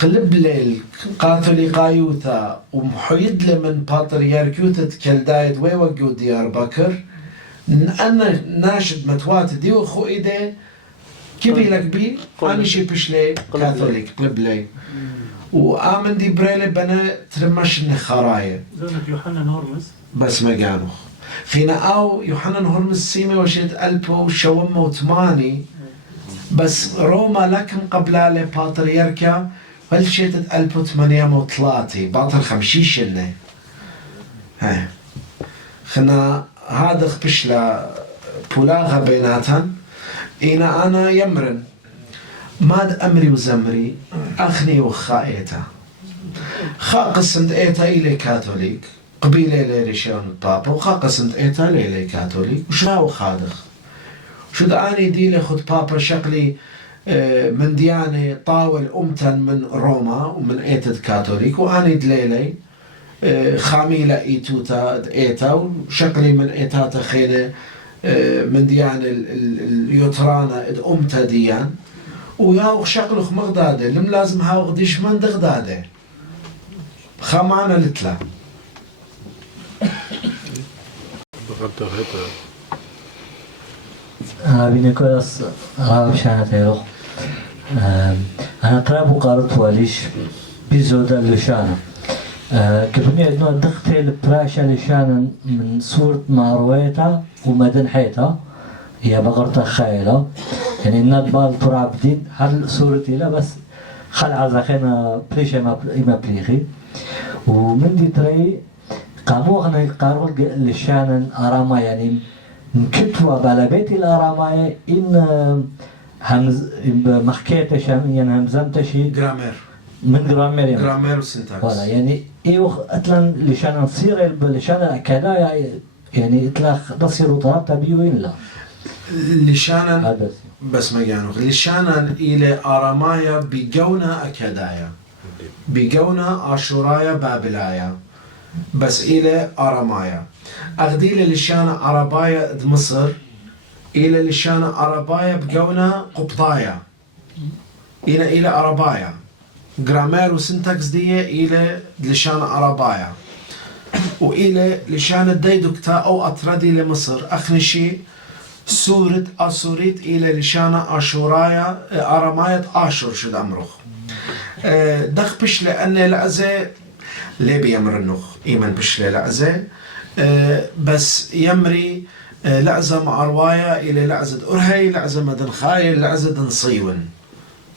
قلب ليل كاثوليقايوتا ومحيد لمن باترياركيوتا تكالدايد ويوقو ديار بكر أنا ناشد متوات دي وخو إيدي كبي لك بي أنا شي بشلي كاثوليك قلب لي وآمن دي بريلي بنا ترمش خرايا زونة يوحنا هورمز بس ما قالوا فينا أو يوحنا هورمز سيمي وشيت ألبو شومة وثماني بس روما لكم قبل باترياركا فالشيت ألبو 803 باطل 50 شنة ها خنا هذا خبشلا بولاغا بيناتن إنا أنا يمرن ماد أمري وزمري أخني وخائتا خا قسمت إيتا إلي كاثوليك قبيلة إلي ريشون البابا وخا قسمت إيتا إلي كاثوليك وشاو خادخ شو دعاني ديلي خد بابا شكلي من دياني طاول أمتن من روما ومن إيتا كاثوليك وأني دليلي خاميلة إيتوتا إيتا وشكلي من إيتاتا خينة من ديان اليوترانا أمتا ديان وياو شكلخ مغدادة لم لازم هاو غديش من دغدادة خامانا لتلا بغلطة غيطة رابي نيكولاس راب شانتيرو أنا ترابو قارت واليش بيزودا لشانا كبني أنه دختي البراشا لشانا من سورة مارويتا ومدن حيتا هي بقرة خايلة يعني النبال تراب دين هل سورتي لا بس خل عزخينا بليشة ما بليخي ومن دي تري قاموا أنا يقاروا لشانا أراما يعني نكتوا بلبيتي الأراما إن همز محكية شان يعني همزمت شيء جرامير من جرامير يعني جرامير وسنتاكس ولا يعني إيوه أتلن لشان تصير لشان كذا يعني إتلا تصير طرابتا بيوين لا لشانا بس ما جانو لشانا إلى أرامايا بيجونا أكادايا بيجونا أشورايا بابلايا بس إلى أرامايا أغديل لشانا عربايا مصر إلى لشانا عربايا بجونا قبطايا إلى عربايا جرامير وسنتاكس دي إلى لشانا عربايا وإلى لشانا ديدوكتا أو أطردي لمصر أخنشي سورة أسوريت إلى لشانا أشورايا أراماية أشور شد أمرخ دخ بش لأن لأزي ليه بيمر النخ إيمن بش لأزي بس يمري لعزة مع رواية إلى لعزة أرهي لعزة مدن خايل لعزة نصيون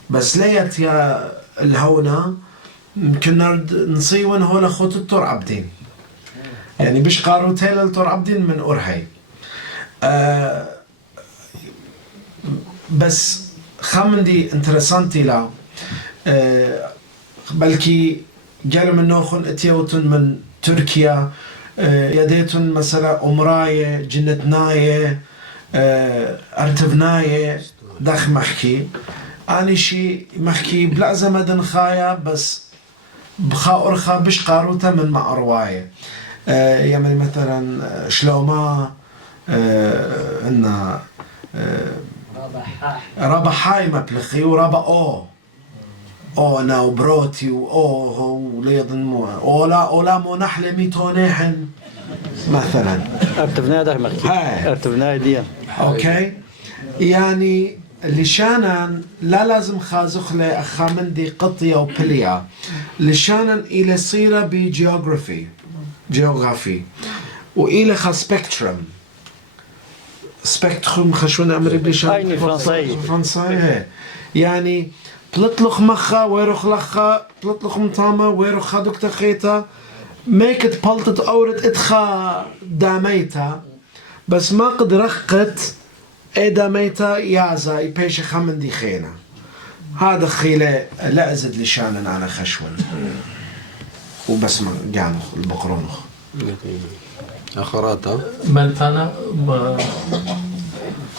بس ليت يا الهونا كنا نصيون هولا خوت التور عبدين يعني بش قارو تيل التور عبدين من أرهي بس خامندي انترسانتي لا بلكي قال من نوخن اتيوتن من تركيا يديتن مثلا أمراية جنتناية ارتبناية داخ محكي أنا شي محكي بلا زمدن خايا بس بخا أرخا بش قاروتا من مع رواية يعني مثلا شلوما إن رابا حاي مبلخي ورابا او ناو بروتي هو ليضن مو اولا مو نحلة ميتونيحن مثلا ارتبناي ده مخي هاي ارتبناي دي اوكي يعني لشانا لا لازم خازخ لي اخامندي قطية وبليا لشانا الى صيرة جيوغرافي والى خا سبكتروم خشون امري بلشان ايني فرنساي يعني بلطلخ مخا ويروخ لخا بلطلخ مطامة ويروخ خادوك تخيتا ميكت بلطت أورد إدخا داميتا بس ما قد رخت إيه داميتا يازا يبيش خمن دي خينا هذا خيلة لا أزد لشانا أنا خشون وبس ما قانخ البقرونخ آخراتا مالبانا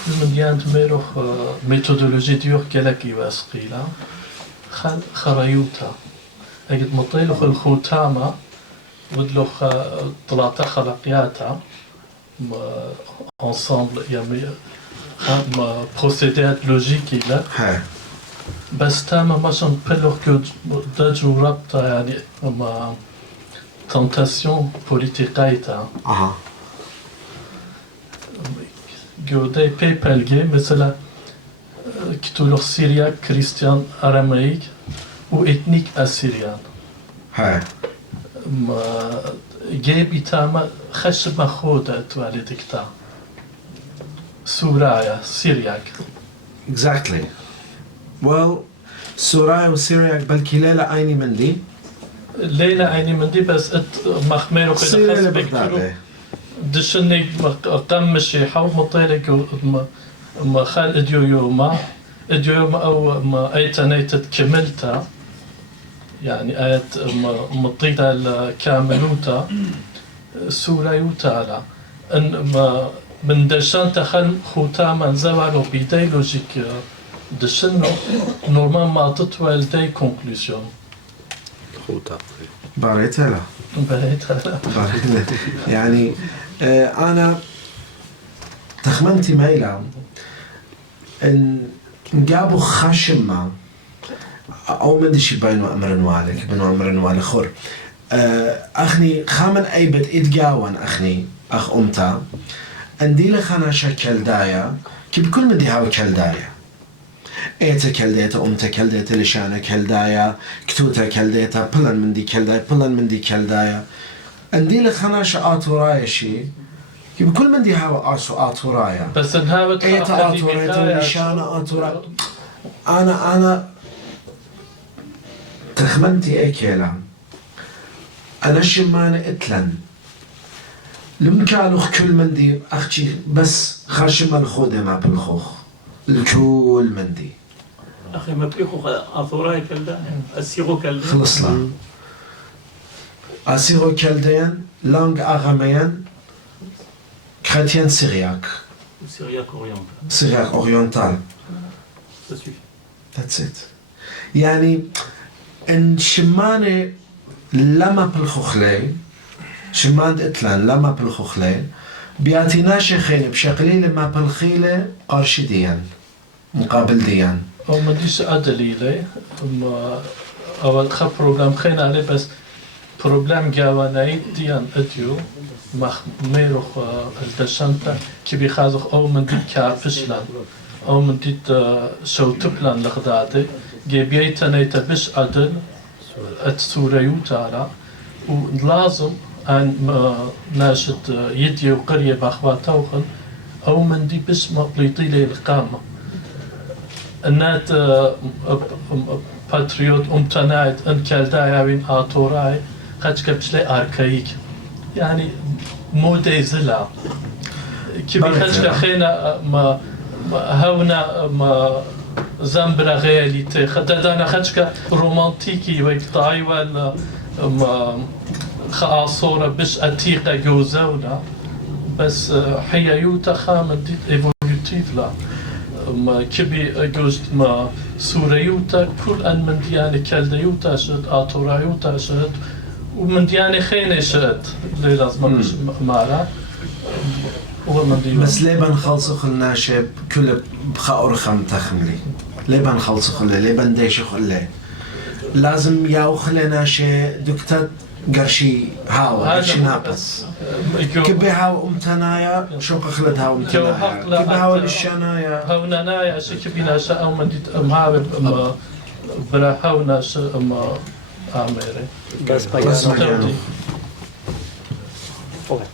المديان تميروخ ميثودولوجي ديوخ كلاكي واسقيلا خرايوتا اجد مطيلوخ الخوتاما ودلوخ طلاتا خلقياتا ensemble يعني بروسيدات لوجيكي لا بس تاما ماشان بلوخ كو داجو رابطة يعني ما تنتاسيون بوليتيقايتا جودي بيبال جي مثلا كتولوخ سيرياك كريستيان أراميك وإتنيك أسيريان جيبي تاما خشب خودة توالي دكتا سورايا سيرياك exactly well سورايا وسيرياك بلكي ليلة عيني من دي ليلة عيني من دي بس مخميرو كده سيريا بكترو دشني قام مشي حاول مطيلك ما خال اديو يوما او ما ايتنيت كملتا يعني ايت مطيتا الكاملوتا سورة يوتالا ان ما من دشان تخل خوتاما زوالو بيدي لوجيك دشنو نورمال ما تطول دي كونكلوزيون خوتا باريتها يعني أنا تخمنتي ميلا إن جابوا خشمة أو من دشي بينو أمر والك بينو أمر والك خور أخني خامن أي بد إتجاون أخني أخ أمتا أندي لخنا شكل دايا كي بكل مدي هاو كل ايتا كلديتا امتا كلديتا لشانا كلدايا كتوتا كلديتا بلن من دي كلدايا بلن من دي كلدايا اندي لخناش آتورايا شي كي بكل من دي هاو آتورايا بس انهاوت ايتا آتورايا لشانا آتورايا انا تخمنتي ايكيلا انا شمان اتلن لمكالوخ كل من دي اختي بس خاشم الخودة ما بالخوخ الكل من دي أخي ما بيخو أثوراي كلدا أسيغو كلدا خلصنا أسيغو كلدين لانغ أغاميان كريتيان سيرياك سيرياك أورينتال سيرياك أورينتال ça suffit that's it يعني إن شمانة لما بالخخلي شمان إتلان لما بالخخلي بياتيناش خيل بشكلي لما بالخيلة قرشديا مقابل ديان او ما ديش أدليلي اول خا بروغرام خين عليه بس بروغرام جواناي ديان اديو مخ ميروخ الدشانتا كي بيخازخ او من ديت كافشلان او من ديت شوتبلان لغدادي جيبيتنيتا بش عدل اتسوريو تالا ولازم ان ناشد يدي وقرية باخواتوخن او من دي بش مقليطي لي القامة النات باتريوت امتناعت ان كالداياوين آتوراي قد كبشلي اركايك يعني مودي زلا كي بيخشك خينا ما هاونا زنبرا غياليتي خدانا خدشك رومانتيكي ويقطعي ولا خاصورة بش أتيقة جوزونا بس حيايوتا خامن ديت ايفولوتيف لا كبي جوزت ما سوريوتا كل أن من ديانة كالديوتا شد آتورايوتا شد ومن ديانة خينة شد اللي لازم مش مارا بس ليه بنخلصوا خلنا شاب كل بخاور خم تخملي ليه بنخلصوا خلنا ليه بنديشوا خلنا لازم ياو خلنا شيء دكتور قرشي هاو قرشي ناقص كبي هاو امتنايا شو خلد هاو امتنايا كبي هاو الشنايا هاو نايا شي كبي ناشا او من ديت هاو برا هاو ناشا اميري بس بس مجانو اوكي